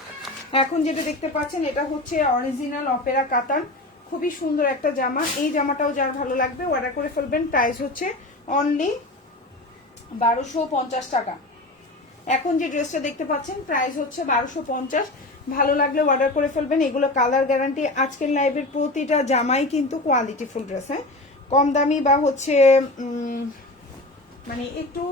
এখন যেটা দেখতে পাচ্ছেন এটা হচ্ছে অরিজিনাল অপেরা কাতান, খুবই সুন্দর একটা জামা। এই জামাটাও যার ভালো লাগবে অর্ডার করে ফেলবেন, প্রাইস হচ্ছে অনলি 1250 টাকা। এখন যে ড্রেসটা দেখতে পাচ্ছেন প্রাইস হচ্ছে 1250, ভালো লাগলে অর্ডার করে ফেলবেন। এগুলো কালার গ্যারান্টি, আজকের লাইভের প্রতিটা জামাই কিন্তু কোয়ালিটিফুল ড্রেস, হ্যাঁ কম দামি বা হচ্ছে মানে একটু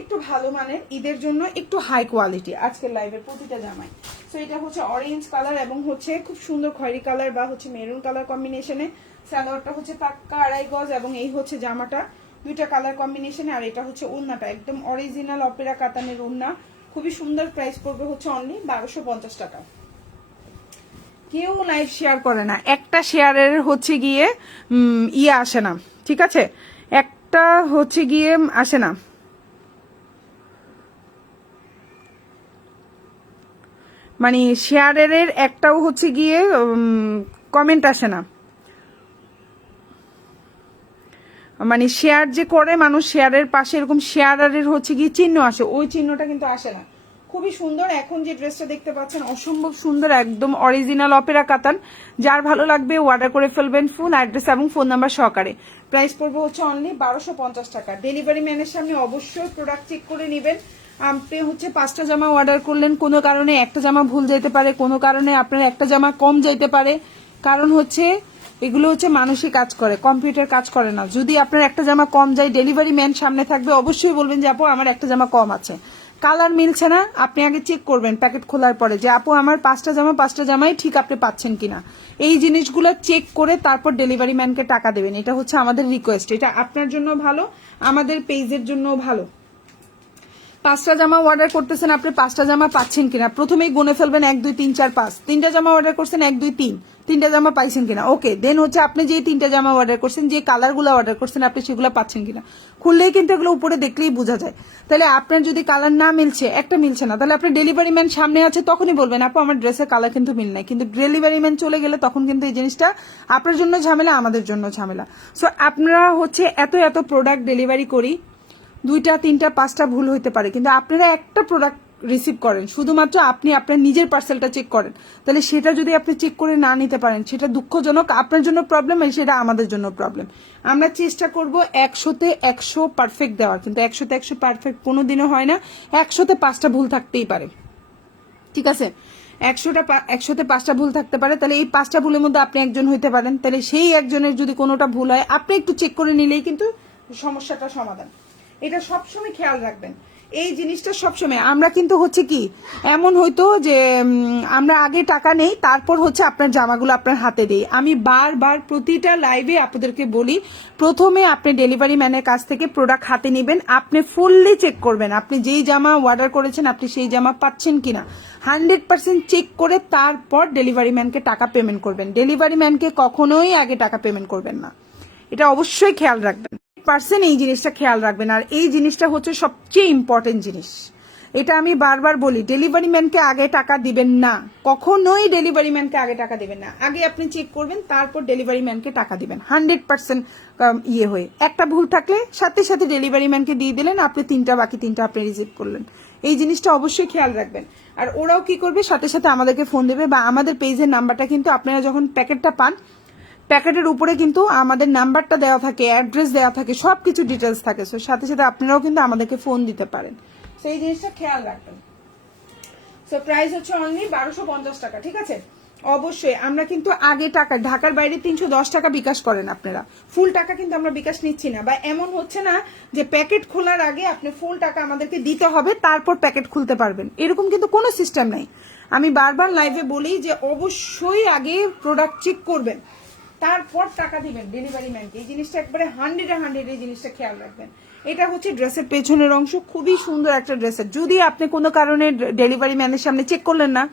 একটু ভালো মানের, ঈদের জন্য একটু হাই কোয়ালিটি আজকের লাইভের প্রতিটা জামাই। সো এটা হচ্ছে অরেঞ্জ কালার এবং হচ্ছে খুব সুন্দর খয়েরি কালার বা হচ্ছে মেরুন কালার কম্বিনেশনে। সালোয়ারটা হচ্ছে পাক্কা 2.5 গজ এবং এই হচ্ছে জামাটা দুইটা কালার কম্বিনেশনে, আর এটা হচ্ছে ওড়নাটা একদম অরিজিনাল অপেরা কাতানের ওড়না, খুবই সুন্দর। প্রাইস পড়বে হচ্ছে অনলি 1250 টাকা। কেউ লাইভ শেয়ার করে না, একটা শেয়ারের হচ্ছে গিয়ে ইয়ে আসে না, ঠিক আছে, একটা হচ্ছে গিয়ে আসে না, মানে শেয়ারের একটাও হচ্ছে গিয়ে কমেন্ট আসে না। মানে শেয়ার যে করে মানুষ, শেয়ারের পাশে এরকম শেয়ারের হচ্ছে গিয়ে চিহ্ন আসে, ওই চিহ্নটা কিন্তু আসে না। খুবই সুন্দর। এখন যে ড্রেসটা দেখতে পাচ্ছেন অসম্ভব সুন্দর, একদম অরিজিনাল অপেরা কাতান। যার ভালো লাগবে অর্ডার করে ফেলবেন, ফুল অ্যাড্রেস এবং ফোন নাম্বার সহকারে। প্রাইস পড়বে হচ্ছে অনলি 1250 টাকা। ডেলিভারি ম্যানের সামনে অবশ্যই প্রোডাক্ট চেক করে নেবেন। আপনি হচ্ছে 5টা জামা অর্ডার করলেন, কোনো কারণে একটা জামা ভুল যাইতে পারে, কোনো কারণে আপনার একটা জামা কম যাইতে পারে। কারণ হচ্ছে এগুলো হচ্ছে মানুষই কাজ করে, কম্পিউটার কাজ করে না। যদি আপনার একটা জামা কম যায়, ডেলিভারি ম্যান সামনে থাকবে, অবশ্যই বলবেন যে আপু আমার একটা জামা কম আছে, কালার মিলছে না। আপনি আগে চেক করবেন প্যাকেট খোলার পরে যে আপু আমার 5টা জামাই ঠিক আপনি পাচ্ছেন কিনা। এই জিনিসগুলো চেক করে তারপর ডেলিভারি ম্যানকে টাকা দেবেন। এটা হচ্ছে আমাদের রিকোয়েস্ট। এটা আপনার জন্য ভালো, আমাদের পেজের জন্য ভালো। 5টা জামা অর্ডার করতেছেন, আপনি 5টা জামা পাচ্ছেন কিনা প্রথমেই গুনে ফেলবেন, 1 2 3 4 5। 3টা জামা অর্ডার করছেন, 1 2 3, 3টা জামা পাইছেন কিনা। ওকে, দেন হচ্ছে আপনি যে 3টা জামা অর্ডার করছেন, যে কালারগুলো অর্ডার করছেন আপনি সেগুলো পাচ্ছেন কিনা। খুললেই কিন্তু এগুলো উপরে দেখলেই বোঝা যায়। তাহলে আপনার যদি কালার না মিলছে, একটা মিলছে না, তাহলে আপনার ডেলিভারি ম্যান সামনে আছে, তখনই বলবেন আপু আমার ড্রেসের কালার কিন্তু মিল নাই। কিন্তু ডেলিভারি ম্যান চলে গেলে তখন কিন্তু এই জিনিসটা আপনার জন্য ঝামেলা, আমাদের জন্য ঝামেলা। সো আপনারা হচ্ছে এত এত প্রোডাক্ট ডেলিভারি করি, 2টা 3টা 5টা ভুল হইতে পারে, কিন্তু আপনারা একটা প্রোডাক্ট রিসিভ করেন, শুধুমাত্র আপনি আপনার নিজের পার্সেলটা চেক করেন। তাহলে সেটা যদি আপনি চেক করে না নিতে পারেন, সেটা দুঃখজনক, আপনার জন্য প্রবলেম, আর সেটা আমাদের জন্য প্রবলেম। আমরা চেষ্টা করব 100তে 100 পারফেক্ট দেওয়ার, কিন্তু 100তে 100 পারফেক্ট কোনোদিনও হয় না। 100তে 5টা ভুল থাকতেই পারে, ঠিক আছে। 100তে 5টা ভুল থাকতে পারে। তাহলে এই 5টা ভুলের মধ্যে আপনি একজন হইতে পারেন। তাহলে সেই একজনের যদি কোনোটা ভুল হয়, আপনি একটু চেক করে নিলেই কিন্তু সমস্যাটা সমাধান। এটা সবসময় খেয়াল রাখবেন, এই জিনিসটা সবসময়। আমরা কিন্তু হচ্ছে কি এমন হয়তো যে আমরা আগে টাকা নেই, তারপর হচ্ছে আপনার জামাগুলো আপনার হাতে দেই। আমি বারবার প্রতিটা লাইভে আপনাদেরকে বলি, প্রথমে আপনি ডেলিভারি ম্যানের কাছ থেকে প্রোডাক্ট হাতে নেবেন, আপনি ফুললি চেক করবেন আপনি যেই জামা অর্ডার করেছেন আপনি সেই জামা পাচ্ছেন কিনা। 100% চেক করে তারপর ডেলিভারি ম্যানকে টাকা পেমেন্ট করবেন। ডেলিভারি ম্যানকে কখনোই আগে টাকা পেমেন্ট করবেন না, এটা অবশ্যই খেয়াল রাখবেন। এই জিনিসটা খেয়াল রাখবেন। আর এই জিনিসটা হচ্ছে সবচেয়ে ইম্পর্টেন্ট জিনিস, এটা আমি বারবার বলি, ডেলিভারি ম্যানকে আগে টাকা দিবেন না, কখনোই ডেলিভারি ম্যানকে আগে টাকা দিবেন না। আগে আপনি চেক করবেন, তারপর ডেলিভারি ম্যানকে টাকা দিবেন। 100% ইয়ে হয়ে একটা ভুল থাকলে সাথে সাথে ডেলিভারি ম্যানকে দিয়ে দিলেন, আপনি বাকি তিনটা আপনি রিসিভ করলেন। এই জিনিসটা অবশ্যই খেয়াল রাখবেন। আর ওরাও কি করবে, সাথে সাথে আমাদেরকে ফোন দেবে, বা আমাদের পেজের নাম্বারটা কিন্তু আপনারা যখন প্যাকেটটা পান, প্যাকেটের উপরে কিন্তু আমাদের নাম্বারটা দেওয়া থাকে, অ্যাড্রেস দেওয়া থাকে, সবকিছু ডিটেলস থাকে। সো সাথে সাথে আপনারাও কিন্তু আমাদেরকে ফোন দিতে পারেন। সো এই জিনিসটা খেয়াল রাখবেন। সো প্রাইস হচ্ছে অনলি 1250 টাকা, ঠিক আছে। অবশ্যই আমরা কিন্তু আগে টাকা, ঢাকার বাইরে 310 টাকা বিকাশ করেন আপনারা, ফুল টাকা কিন্তু আমরা বিকাশ নিচ্ছি না। বা এমন হচ্ছে না যে প্যাকেট খোলার আগে আপনি ফুল টাকা আমাদেরকে দিতে হবে তারপর প্যাকেট খুলতে পারবেন, এরকম কিন্তু কোনো সিস্টেম নাই। আমি বারবার লাইভে বলি যে অবশ্যই আগে প্রোডাক্ট চেক করবেন, তারপর টাকা দিবেন ডেলিভারি ম্যানকে। এই জিনিসটা একবারে 100 এই জিনিসটা খেয়াল রাখবেন। এটা হচ্ছে ড্রেসের পেছনের অংশ, খুবই সুন্দর একটা ড্রেসের। যদি আপনি কোনো কারণে ডেলিভারি ম্যানের সামনে চেক করলেন না,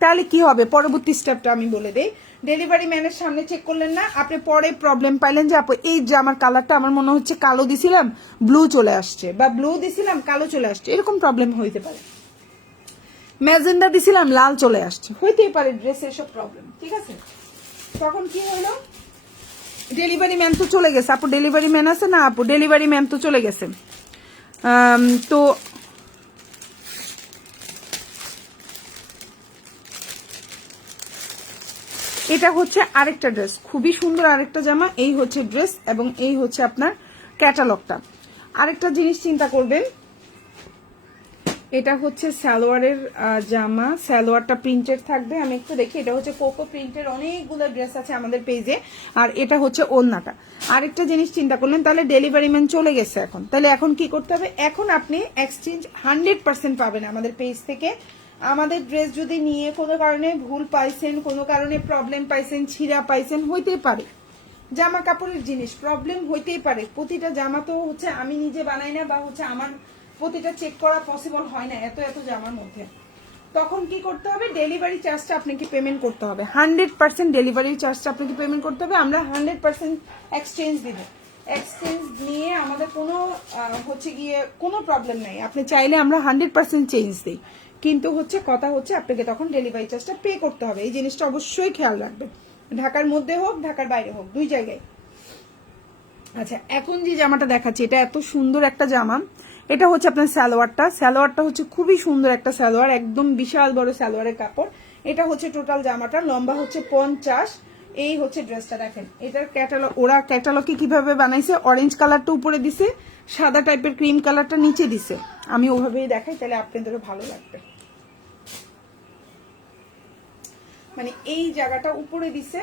তাহলে কি হবে, পরবর্তী স্টেপটা আমি বলে দেই। ডেলিভারি ম্যানের সামনে চেক করলেন না, আপনি পরে প্রবলেম পাইলেন যে আপু এই যে আমার কালারটা আমার মনে হচ্ছে কালো দিছিলাম ব্লু চলে আসছে, বা ব্লু দিছিলাম কালো চলে আসছে, এরকম প্রবলেম হইতে পারে। ম্যাজেন্ডা দিছিলাম লাল চলে আসছে, হইতেই পারে ড্রেসে এসব প্রবলেম, ঠিক আছে। তখন কি হইলো, ডেলিভারি ম্যান তো চলে গেছে, আপু ডেলিভারি ম্যান আছে না, আপু ডেলিভারি ম্যান তো চলে গেছে। তো এটা হচ্ছে আরেকটা ড্রেস, খুবই সুন্দর আরেকটা জামা। এই হচ্ছে ড্রেস এবং এই হচ্ছে আপনার ক্যাটালগটা। আরেকটা জিনিস চিন্তা করবেন, এটা হচ্ছে সালোয়ারের জামা, সালোয়ারটা প্রিন্টেড থাকবে। আমি একটু দেখি, এটা হচ্ছে কোকো প্রিন্টের, অনেকগুলো ড্রেস আছে আমাদের পেজে। আর এটা হচ্ছে ওড়নাটা। আরেকটা জিনিস চিন্তা করলেন, তাহলে ডেলিভারি ম্যান চলে গেছে এখন, তাহলে এখন কি করতে হবে, এখন আপনি এক্সচেঞ্জ 100% পাবেন আমাদের পেজ থেকে। আমাদের ড্রেস যদি নিয়ে কোনো কারণে ভুল পাইছেন, কোনো কারণে প্রবলেম পাইছেন, ছিঁড়া পাইছেন, হইতেই পারে, জামা কাপড়ের জিনিস প্রবলেম হইতেই পারে। প্রতিটা জামা তো হচ্ছে আমি নিজে বানাই না, বা হচ্ছে আমার প্রতিটা চেক করা পসিবল হয় না এত এত জামার মধ্যে। তখন কি করতে হবে, ডেলিভারি চার্জটা আপনাকে পেমেন্ট করতে হবে, 100% ডেলিভারি চার্জটা আপনাকে পেমেন্ট করতে হবে। আমরা 100% এক্সচেঞ্জ দিব। এক্সচেঞ্জ নিয়ে আমাদের কোনো হচ্ছে গিয়ে কোনো প্রবলেম নাই, আপনি চাইলে আমরা 100% চেঞ্জ দিই, কিন্তু হচ্ছে কথা হচ্ছে আপনাকে তখন ডেলিভারি চার্জটা পে করতে হবে। এই জিনিসটা অবশ্যই খেয়াল রাখবেন, ঢাকার মধ্যে হোক ঢাকার বাইরে হোক, দুই জায়গায়। আচ্ছা, এখন যে জামাটা দেখাচ্ছি এটা এত সুন্দর একটা জামা। এটা হচ্ছে আপনার সালোয়ারটা হচ্ছে খুবই সুন্দর একটা সালোয়ার, একদম বিশাল বড় সালোয়ারের কাপড়। এটা হচ্ছে টোটাল জামাটা, লম্বা হচ্ছে 50। এই হচ্ছে ড্রেসটা দেখেন, এটার ক্যাটালগ, ওরা ক্যাটালগে কিভাবে বানাইছে, অরেঞ্জ কালারটা উপরে দিছে, সাদা টাইপের ক্রিম কালারটা নিচে দিছে। আমি ওভাবেই দেখাই, তাহলে আপনাদেরও ভালো লাগবে। মানে এই জায়গাটা উপরে দিছে,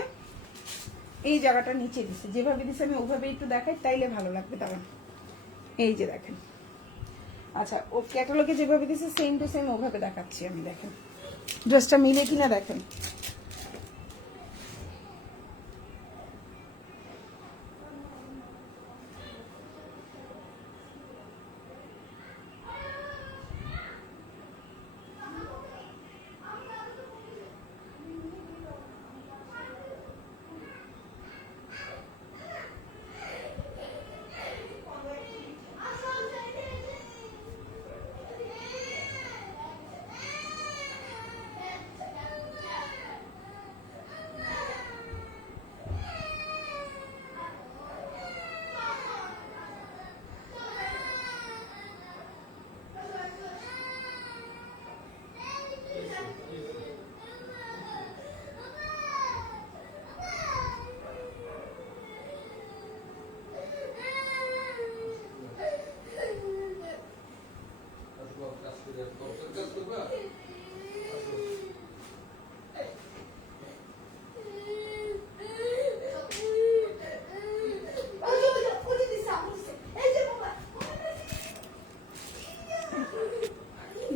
এই জায়গাটা নিচে দিছে, যেভাবে দিছে আমি ওভাবে একটু দেখাই, তাইলে ভালো লাগবে। দাঁড়ান, এই যে দেখেন। আচ্ছা, ও ক্যাটালগে যেভাবে দিছে সেম টু সেম ওভাবে দেখাচ্ছি আমি, দেখেন ড্রেসটা মিলে কিনা দেখেন।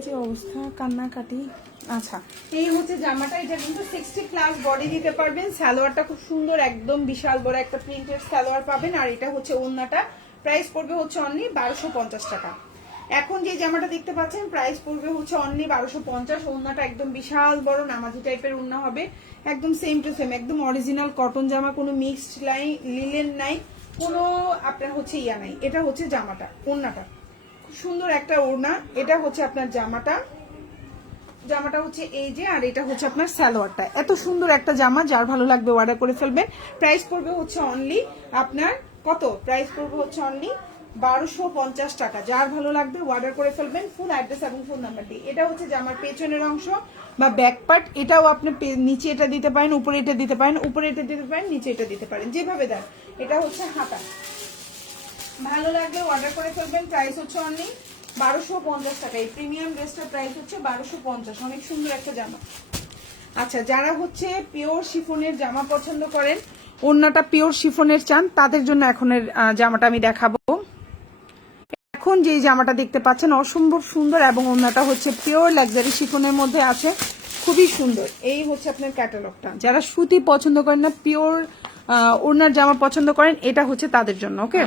যে অবস্থা, কান্নাকাটি। আচ্ছা, এই হচ্ছে জামাটা, এটা কিন্তু 60+ বডি দিতে পারবেন। সালোয়ারটা খুব সুন্দর, একদম বিশাল বড় একটা প্রিন্টেড সালোয়ার পাবেন। আর এটা হচ্ছে ওড়নাটা, প্রাইস পড়বে হচ্ছে অনলি 1250 টাকা। এখন যে জামাটা দেখতে পাচ্ছেন প্রাইস পড়বে হচ্ছে অনলি 1250। ওড়নাটা একদম বিশাল বড় নামাজি টাইপের ওড়না হবে, একদম সেম টু সেম, একদম অরিজিনাল কটন জামা, কোনো মিক্সড লিলেন নাই, কোনো আপনার হচ্ছে ইয়া নাই। এটা হচ্ছে জামাটা, ওড়নাটা খুব সুন্দর একটা ওড়না। এটা হচ্ছে আপনার জামাটা, জামাটা হচ্ছে এই যে, আর এটা হচ্ছে আপনার সালোয়ারটা। এত সুন্দর একটা জামা, যার ভালো লাগবে অর্ডার করে ফেলবেন। প্রাইস পড়বে হচ্ছে অনলি আপনার কত, প্রাইস পড়বে হচ্ছে অনলি 1250 টাকা। যার ভালো লাগবে অর্ডার করে ফেলবেন, ফুল অ্যাড্রেস এবং ফোন নাম্বার দিয়ে। এটা হচ্ছে জামার পেছনের অংশ বা ব্যাক পার্ট, এটাও আপনি নিচে এটা দিতে পারেন, উপরে এটা দিতে পারেন, উপরে এটা দিতে পারেন, নিচে এটা দিতে পারেন, যেভাবে দেন। এটা হচ্ছে হাতা, ভালো লাগলে অর্ডার করে ফেলবেন। প্রাইস হচ্ছে অনলি 1250 টাকা। এই প্রিমিয়াম ড্রেসটার প্রাইস হচ্ছে 1250। অনেক সুন্দর একটা জামা। আচ্ছা, যারা হচ্ছে পিওর শিফনের জামা পছন্দ করেন, ওড়নাটা পিওর শিফনের চান, তাদের জন্য এখনের জামাটা আমি দেখাবো। এখন যে জামাটা দেখতে পাচ্ছেন অসম্ভব সুন্দর, এবং ওড়নাটা হচ্ছে পিওর লাক্সারি শিফনের মধ্যে আছে, খুবই সুন্দর। এই হচ্ছে আপনার ক্যাটালগটা। যারা সুতি পছন্দ করেন না, পিওর ওড়নার জামা পছন্দ করেন, এটা হচ্ছে তাদের জন্য। ওকে,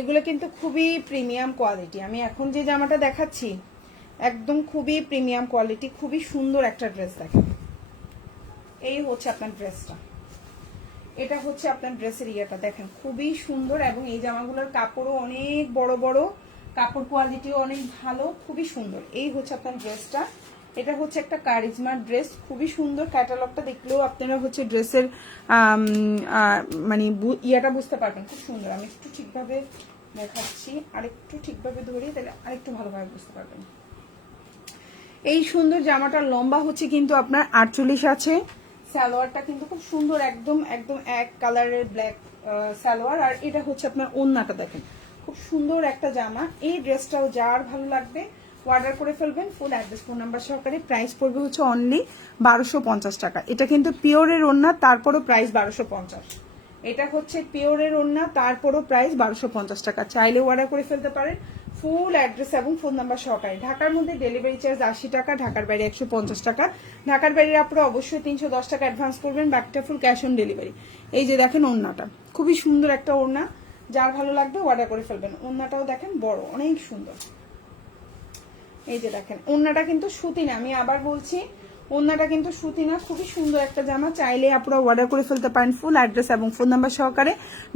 এগুলো কিন্তু খুবই প্রিমিয়াম কোয়ালিটি। আমি এখন যে জামাটা দেখাচ্ছি একদম খুবই প্রিমিয়াম কোয়ালিটি, খুবই সুন্দর একটা ড্রেস। দেখেন, এই হচ্ছে আপনার ড্রেসটা, এটা হচ্ছে আপনার ড্রেসের ইয়েটা দেখেন, খুবই সুন্দর। এবং এই জামাগুলোর কাপড়ও অনেক বড় বড়, কাপড় কোয়ালিটিও অনেক ভালো, খুবই সুন্দর। এই হচ্ছে আপনার ড্রেসটা, এটা হচ্ছে একটা কারিজমা ড্রেস, খুবই সুন্দর। ক্যাটালগটা দেখলেও আপনারা হচ্ছে ড্রেসের মানে ইয়েটা বুঝতে পারবেন, খুব সুন্দর। আমি একটু ঠিকভাবে দেখাচ্ছি, আরেকটু ঠিকভাবে ধরি, তাহলে আরেকটু ভালোভাবে বুঝতে পারবেন। এই সুন্দর জামাটার লম্বা হচ্ছে কিন্তু আপনার 48 আছে। সালোয়ারটা কিন্তু খুব সুন্দর, একদম একদম এক কালারের ব্ল্যাক সালোয়ার। আর এটা হচ্ছে আপনার ওড়নাটা দেখেন, খুব সুন্দর একটা জামা। এই ড্রেসটাও যার ভালো লাগবে অর্ডার করে ফেলবেন, ফুল অ্যাড্রেস ফোন নাম্বার সহকারে। প্রাইস পড়বে হচ্ছে অনলি 1250 টাকা। এটা কিন্তু পিওরের ওড়না, তারপরও প্রাইস 1250। এটা হচ্ছে পিওরের ওড়না, তারপরও প্রাইস 1250 টাকা। চাইলে অর্ডার করে ফেলতে পারেন ফুল অ্যাড্রেস এবং ফোন নাম্বার সহকারে। ঢাকার মধ্যে ডেলিভারি চার্জ 80 টাকা, ঢাকার বাইরে 150 টাকা। ঢাকার বাইরের আপনারা অবশ্যই 310 টাকা অ্যাডভান্স করবেন, বাকিটা ফুল ক্যাশ অন ডেলিভারি। এই যে দেখেন ওড়নাটা, খুবই সুন্দর একটা ওড়না, যার ভালো লাগবে অর্ডার করে ফেলবেন। ওড়নাটাও দেখেন বড়, অনেক সুন্দর। এই যে দেখেন ওড়নাটা কিন্তু সুতি না, আমি আবার বলছি ওড়নাটা কিন্তু সুতি না, খুবই সুন্দর একটা জামা। চাইলে আপনারা অর্ডার করে ফেলতে পারেন ফুল অ্যাড্রেস এবং ফোন নাম্বার সহকারে।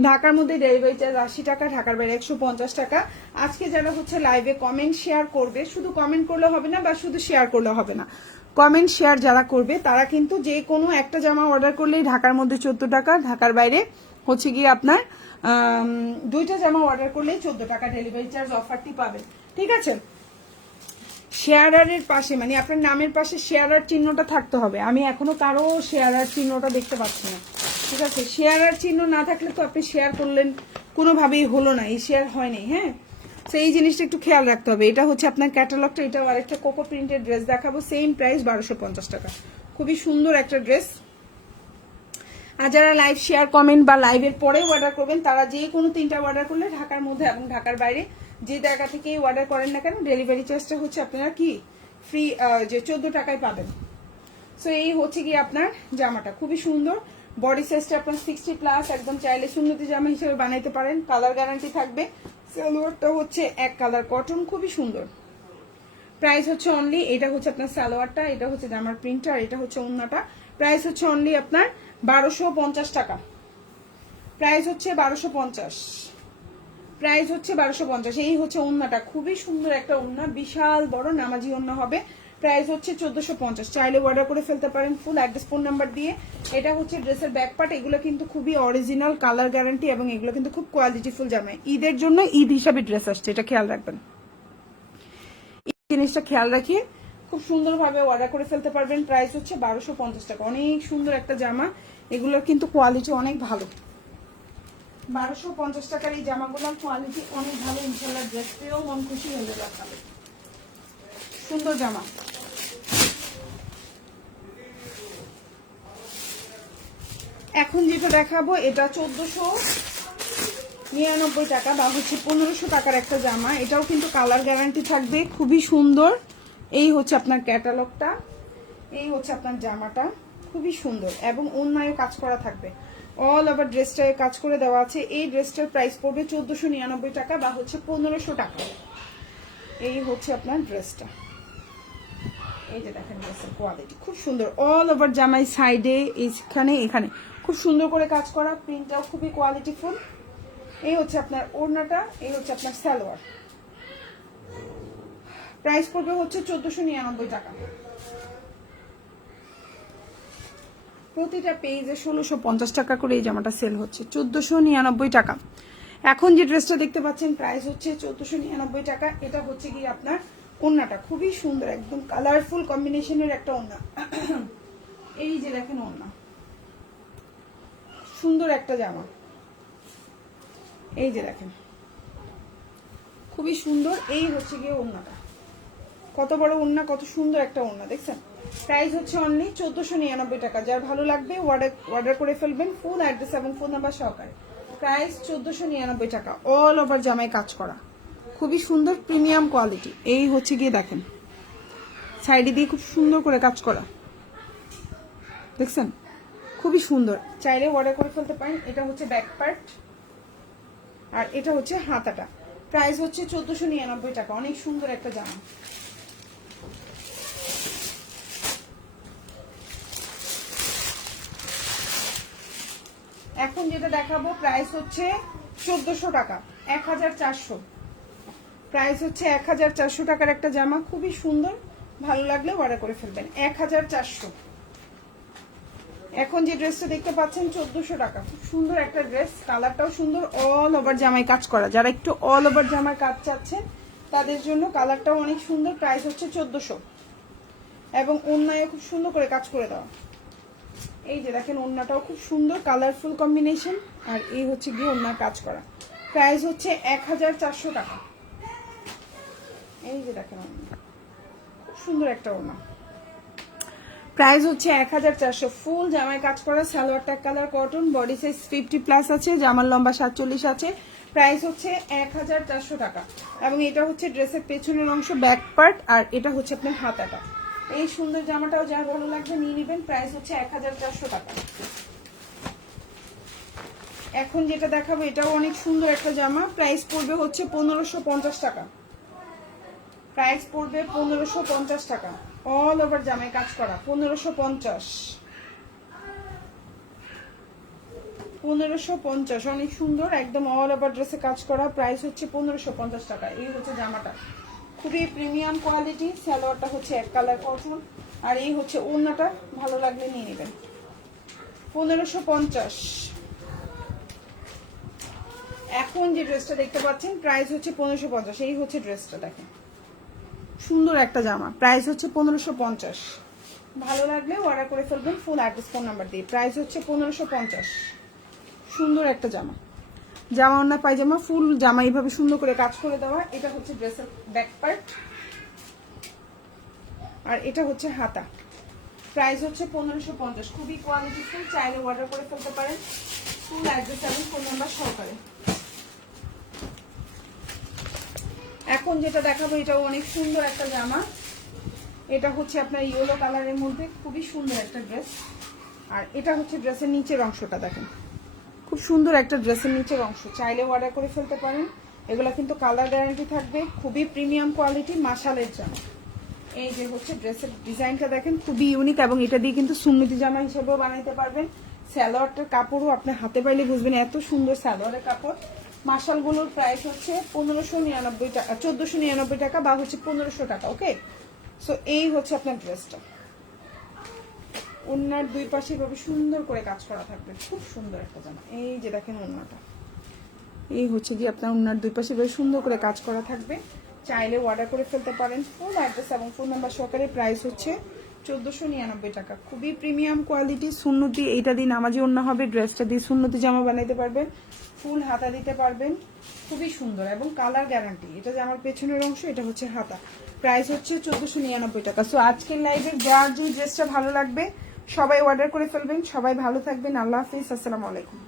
ঢাকার মধ্যে ডেলিভারি চার্জ 80 টাকা, ঢাকার বাইরে 150 টাকা। আজকে যারা হচ্ছে লাইভে কমেন্ট শেয়ার করবে, শুধু কমেন্ট করলে হবে না বা শুধু শেয়ার করলে হবে না, কমেন্ট শেয়ার যারা করবে তারা কিন্তু যে কোনো একটা জামা অর্ডার করলেই ঢাকার মধ্যে 14 টাকা, ঢাকার বাইরে হচ্ছে গিয়ে আপনার দুইটা জামা অর্ডার করলেই 14 টাকা ডেলিভারি চার্জ অফারটি পাবেন। ঠিক আছে, শেয়ারারের পাশে মানে আপনার নামের পাশে শেয়ারার চিহ্নটা থাকতে হবে। আমি এখনো কারো শেয়ারার চিহ্নটা দেখতে পাচ্ছি না। ঠিক আছে, শেয়ারার চিহ্ন না থাকলে তো আপনি শেয়ার করলেন, কোনোভাবেই হলো না, এই শেয়ার হয়নি। হ্যাঁ, তো এই জিনিসটা একটু খেয়াল রাখতে হবে। এটা হচ্ছে আপনার ক্যাটালগটা, এটাও আরেকটা কোকো প্রিন্টের ড্রেস দেখাবো, সেম প্রাইস 1250 টাকা। খুবই সুন্দর একটা ড্রেস। আর যারা লাইভ শেয়ার কমেন্ট বা লাইভের পরেও অর্ডার করবেন, তারা যে কোনো 3টা অর্ডার করলে ঢাকার মধ্যে এবং ঢাকার বাইরে যে জায়গা থেকে অর্ডার করেন না কেন, ডেলিভারি চার্জটা হচ্ছে আপনারা কি ফ্রি, যে 14 টাকায় পাবেন। সো এই হচ্ছে কি আপনার জামাটা, খুবই সুন্দর। বডি সাইজটা আপনার 60+, একদম চাইলে সুন্নতি জামা হিসেবে বানাইতে পারেন, কালার গ্যারান্টি থাকবে। সালোয়ারটা হচ্ছে এক কালার কটন, খুবই সুন্দর। প্রাইস হচ্ছে অনলি, এটা হচ্ছে আপনার সালোয়ারটা, এটা হচ্ছে জামার প্রিন্টটা, আর এটা হচ্ছে ওড়নাটা। প্রাইস হচ্ছে অনলি আপনার 1250 টাকা। প্রাইস হচ্ছে 1250, প্রাইস হচ্ছে 1250। এই হচ্ছে ওড়নাটা, খুবই সুন্দর একটা ওড়না, বিশাল বড় নামাজি ওড়না হবে। প্রাইস হচ্ছে 1450। চাইলে অর্ডার করে ফেলতে পারেন ফুল অ্যাড্রেস ফোন নাম্বার দিয়ে। এটা হচ্ছে ড্রেসের ব্যাক পার্ট, এগুলো কিন্তু খুবই অরিজিনাল, কালার গ্যারান্টি, এবং এগুলো কিন্তু খুব কোয়ালিটিফুল জামা। ঈদের জন্য ঈদ হিসাবে ড্রেস আসছে, এটা খেয়াল রাখবেন। জিনিসটা খেয়াল রাখিয়ে খুব সুন্দরভাবে অর্ডার করে ফেলতে পারবেন। প্রাইস হচ্ছে 1250 টাকা। অনেক সুন্দর একটা জামা, এগুলোর কিন্তু কোয়ালিটি অনেক ভালো। 1250 টাকার এই জামাগুলোর কোয়ালিটি অনেক ভালো, ইনশাল্লাহ ড্রেস পেয়েও মন খুশি হয়ে যাবে। সুন্দর জামা। এখন যেটা দেখাবো এটা 1499 টাকা বা হচ্ছে 1500 টাকার একটা জামা। এটাও কিন্তু কালার গ্যারান্টি থাকবে, খুবই সুন্দর। এই হচ্ছে আপনার ক্যাটালগটা, এই হচ্ছে আপনার জামাটা, খুবই সুন্দর, এবং ওড়নায় কাজ করা থাকবে। অল ওভার ড্রেসটায় কাজ করে দেওয়া আছে। এই ড্রেসটার প্রাইস পড়বে 1499 টাকা বা হচ্ছে 1500 টাকা। এই হচ্ছে আপনার ড্রেসটা। এই যে দেখেন ড্রেসের কোয়ালিটি খুব সুন্দর, অল ওভার জামাই সাইডে এইখানে এখানে খুব সুন্দর করে কাজ করা, প্রিন্টটাও খুবই কোয়ালিটিফুল। এই হচ্ছে আপনার ওড়নাটা, এই হচ্ছে আপনার সালোয়ার। প্রাইস পড়বে হচ্ছে 1499 টাকা। প্রতিটা পেজে 1650 টাকা করে এই জামাটা সেল হচ্ছে, 1499 টাকা। এখন যে ড্রেসটা দেখতে পাচ্ছেন প্রাইস হচ্ছে 1499 টাকা। এটা হচ্ছে কি আপনার ওড়নাটা, খুবই সুন্দর, একদম কালারফুল কম্বিনেশনের একটা ওড়না। এই যে দেখেন ওড়না, সুন্দর একটা জামা। এই যে দেখেন খুবই সুন্দর। এই হচ্ছে গিয়ে ওড়নাটা, কত বড় ওড়না, কত সুন্দর একটা ওড়না, দেখছেন। প্রাইস হচ্ছে অনলি 1499 টাকা। যার ভালো লাগবে অর্ডার করে ফেলবেন ফুল অ্যাড্রেস এবং ফোন নাম্বার সহকারে। প্রাইস 1499 টাকা। অল ওভার জামায় কাজ করা, খুবই সুন্দর, প্রিমিয়াম কোয়ালিটি। এই হচ্ছে গিয়ে দেখেন সাইডে দিয়ে খুব সুন্দর করে কাজ করা, দেখছেন, খুবই সুন্দর। চাইলে অর্ডার করে ফেলতে পারেন। এটা হচ্ছে ব্যাক পার্ট, আর এটা হচ্ছে হাতাটা। প্রাইস হচ্ছে 1499 টাকা। অনেক সুন্দর একটা জামা। এখন যেটা দেখাবো প্রাইস হচ্ছে 1400 টাকা, 1400। প্রাইস হচ্ছে 1400 টাকার একটা জামা, খুবই সুন্দর, ভালো লাগলে অর্ডার করে ফেলবেন। 1400। এখন যে ড্রেসটা দেখতে পাচ্ছেন 1400 টাকা, খুব সুন্দর একটা ড্রেস, কালারটাও সুন্দর, অল ওভার জামায় কাজ করা। যারা একটু অল ওভার জামায় কাজ চাচ্ছেন তাদের জন্য কালারটাও অনেক সুন্দর। প্রাইস হচ্ছে 1400, এবং ওড়নায় খুব সুন্দর করে কাজ করে দেওয়া। এই যে দেখেন ওড়নাটাও খুব সুন্দর, কালারফুল কম্বিনেশন, আর এই হচ্ছে গিয়ে ওড়নার কাজ করা। প্রাইস হচ্ছে 1400 টাকা। এই যে দেখেন ওড়না, খুব সুন্দর একটা ওড়না। প্রাইস হচ্ছে 1400। ফুল জামায় কাজ করা, salwar tag colour cotton, body size 50+ আছে, জামার লম্বা 47 আছে। প্রাইস হচ্ছে 1400 টাকা। এবং এটা হচ্ছে ড্রেসের পেছনের অংশ, ব্যাক পার্ট, আর এটা হচ্ছে আপনার হাতাটা। এই সুন্দর জামাটাও যার ভালো লাগবে নিয়ে নেবেন। প্রাইস হচ্ছে 1400 টাকা। এখন যেটা দেখাবো এটাও অনেক সুন্দর একটা জামা, প্রাইস পড়বে হচ্ছে 1550 টাকা। প্রাইস পড়বে 1550 টাকা। অল ওভার জামায় কাজ করা, 1550। 1550 অনেক সুন্দর, একদম অল ওভার ড্রেসে কাজ করা। প্রাইস হচ্ছে 1550 টাকা। এই হচ্ছে জামাটা, খুবই প্রিমিয়াম কোয়ালিটি। সালোয়ারটা হচ্ছে এক কালার কটন, আর এই হচ্ছে ওড়নাটা, ভালো লাগলে নিয়ে নেবেন। 1550। এখন যে ড্রেসটা দেখতে পাচ্ছেন প্রাইস হচ্ছে 1550। এই হচ্ছে ড্রেসটা, দেখেন সুন্দর একটা জামা, প্রাইস হচ্ছে 1550। ভালো লাগলে অর্ডার করে ফেলবেন ফুল অ্যাড্রেস ফোন নাম্বার দিয়ে। প্রাইস হচ্ছে 1550। সুন্দর একটা জামা, জামা ওড়না পায়জামা, ফুল জামা এইভাবে সুন্দর করে কাজ করে দেওয়া। এটা হচ্ছে ড্রেসের ব্যাক পার্ট, আর এটা হচ্ছে হাতা। প্রাইস হচ্ছে 1550। খুবই কোয়ালিটিফুল, চাইলে অর্ডার করে ফেলতে পারেন ফুল অ্যাড্রেস এবং ফোন নাম্বার সহকারে। এখন যেটা দেখাবো এটাও অনেক সুন্দর একটা জামা। এটা হচ্ছে আপনার ইয়েলো কালারের মধ্যে, খুবই সুন্দর একটা ড্রেস। আর এটা হচ্ছে ড্রেসের নিচের অংশটা, দেখেন খুব সুন্দর একটা ড্রেসের নিচের অংশ, চাইলে অর্ডার করে ফেলতে পারেন। এগুলো কিন্তু কালার গ্যারান্টি থাকবে, খুবই প্রিমিয়াম কোয়ালিটি মাশালের জামা। এই যে হচ্ছে ড্রেসের ডিজাইনটা দেখেন, খুবই ইউনিক, এবং এটা দিয়ে কিন্তু সুন্নতি জামা হিসেবেও বানাইতে পারবেন। সালোয়ারটার কাপড়ও আপনি হাতে পাইলে বুঝবেন এত সুন্দর সালোয়ারের কাপড়। মাশালগুলোর প্রাইস হচ্ছে 1599 টাকা, 1499 টাকা, বা হচ্ছে 1500 টাকা। ওকে, সো এই হচ্ছে আপনার ড্রেসটা। ওড়নার দুই পাশে এভাবে সুন্দর করে কাজ করা থাকবে, খুব সুন্দর একটা জামা। এই যে দেখেন ওড়নাটা, এই হচ্ছে যে আপনার ওড়নার দুই পাশে এভাবে সুন্দর করে কাজ করা থাকবে। চাইলে অর্ডার করে ফেলতে পারেন ফুল অ্যাড্রেস এবং ফোন নাম্বার সহকারে। প্রাইস হচ্ছে 1499 টাকা। খুবই প্রিমিয়াম কোয়ালিটি। সুন্নতি, এইটা দিয়ে নামাজি ওড়না হবে, ড্রেসটা দিয়ে সুন্নতি জামা বানাইতে পারবেন, ফুল হাতা দিতে পারবেন, খুবই সুন্দর এবং কালার গ্যারান্টি। এটা যে আমার পেছনের অংশ, এটা হচ্ছে হাতা। প্রাইস হচ্ছে 1499 টাকা। সো আজকের লাইভে যার যে ড্রেসটা ভালো লাগবে সবাই অর্ডার করে ফেলবেন। সবাই ভালো থাকবেন, আল্লাহ হাফিজ, আসসালামু আলাইকুম।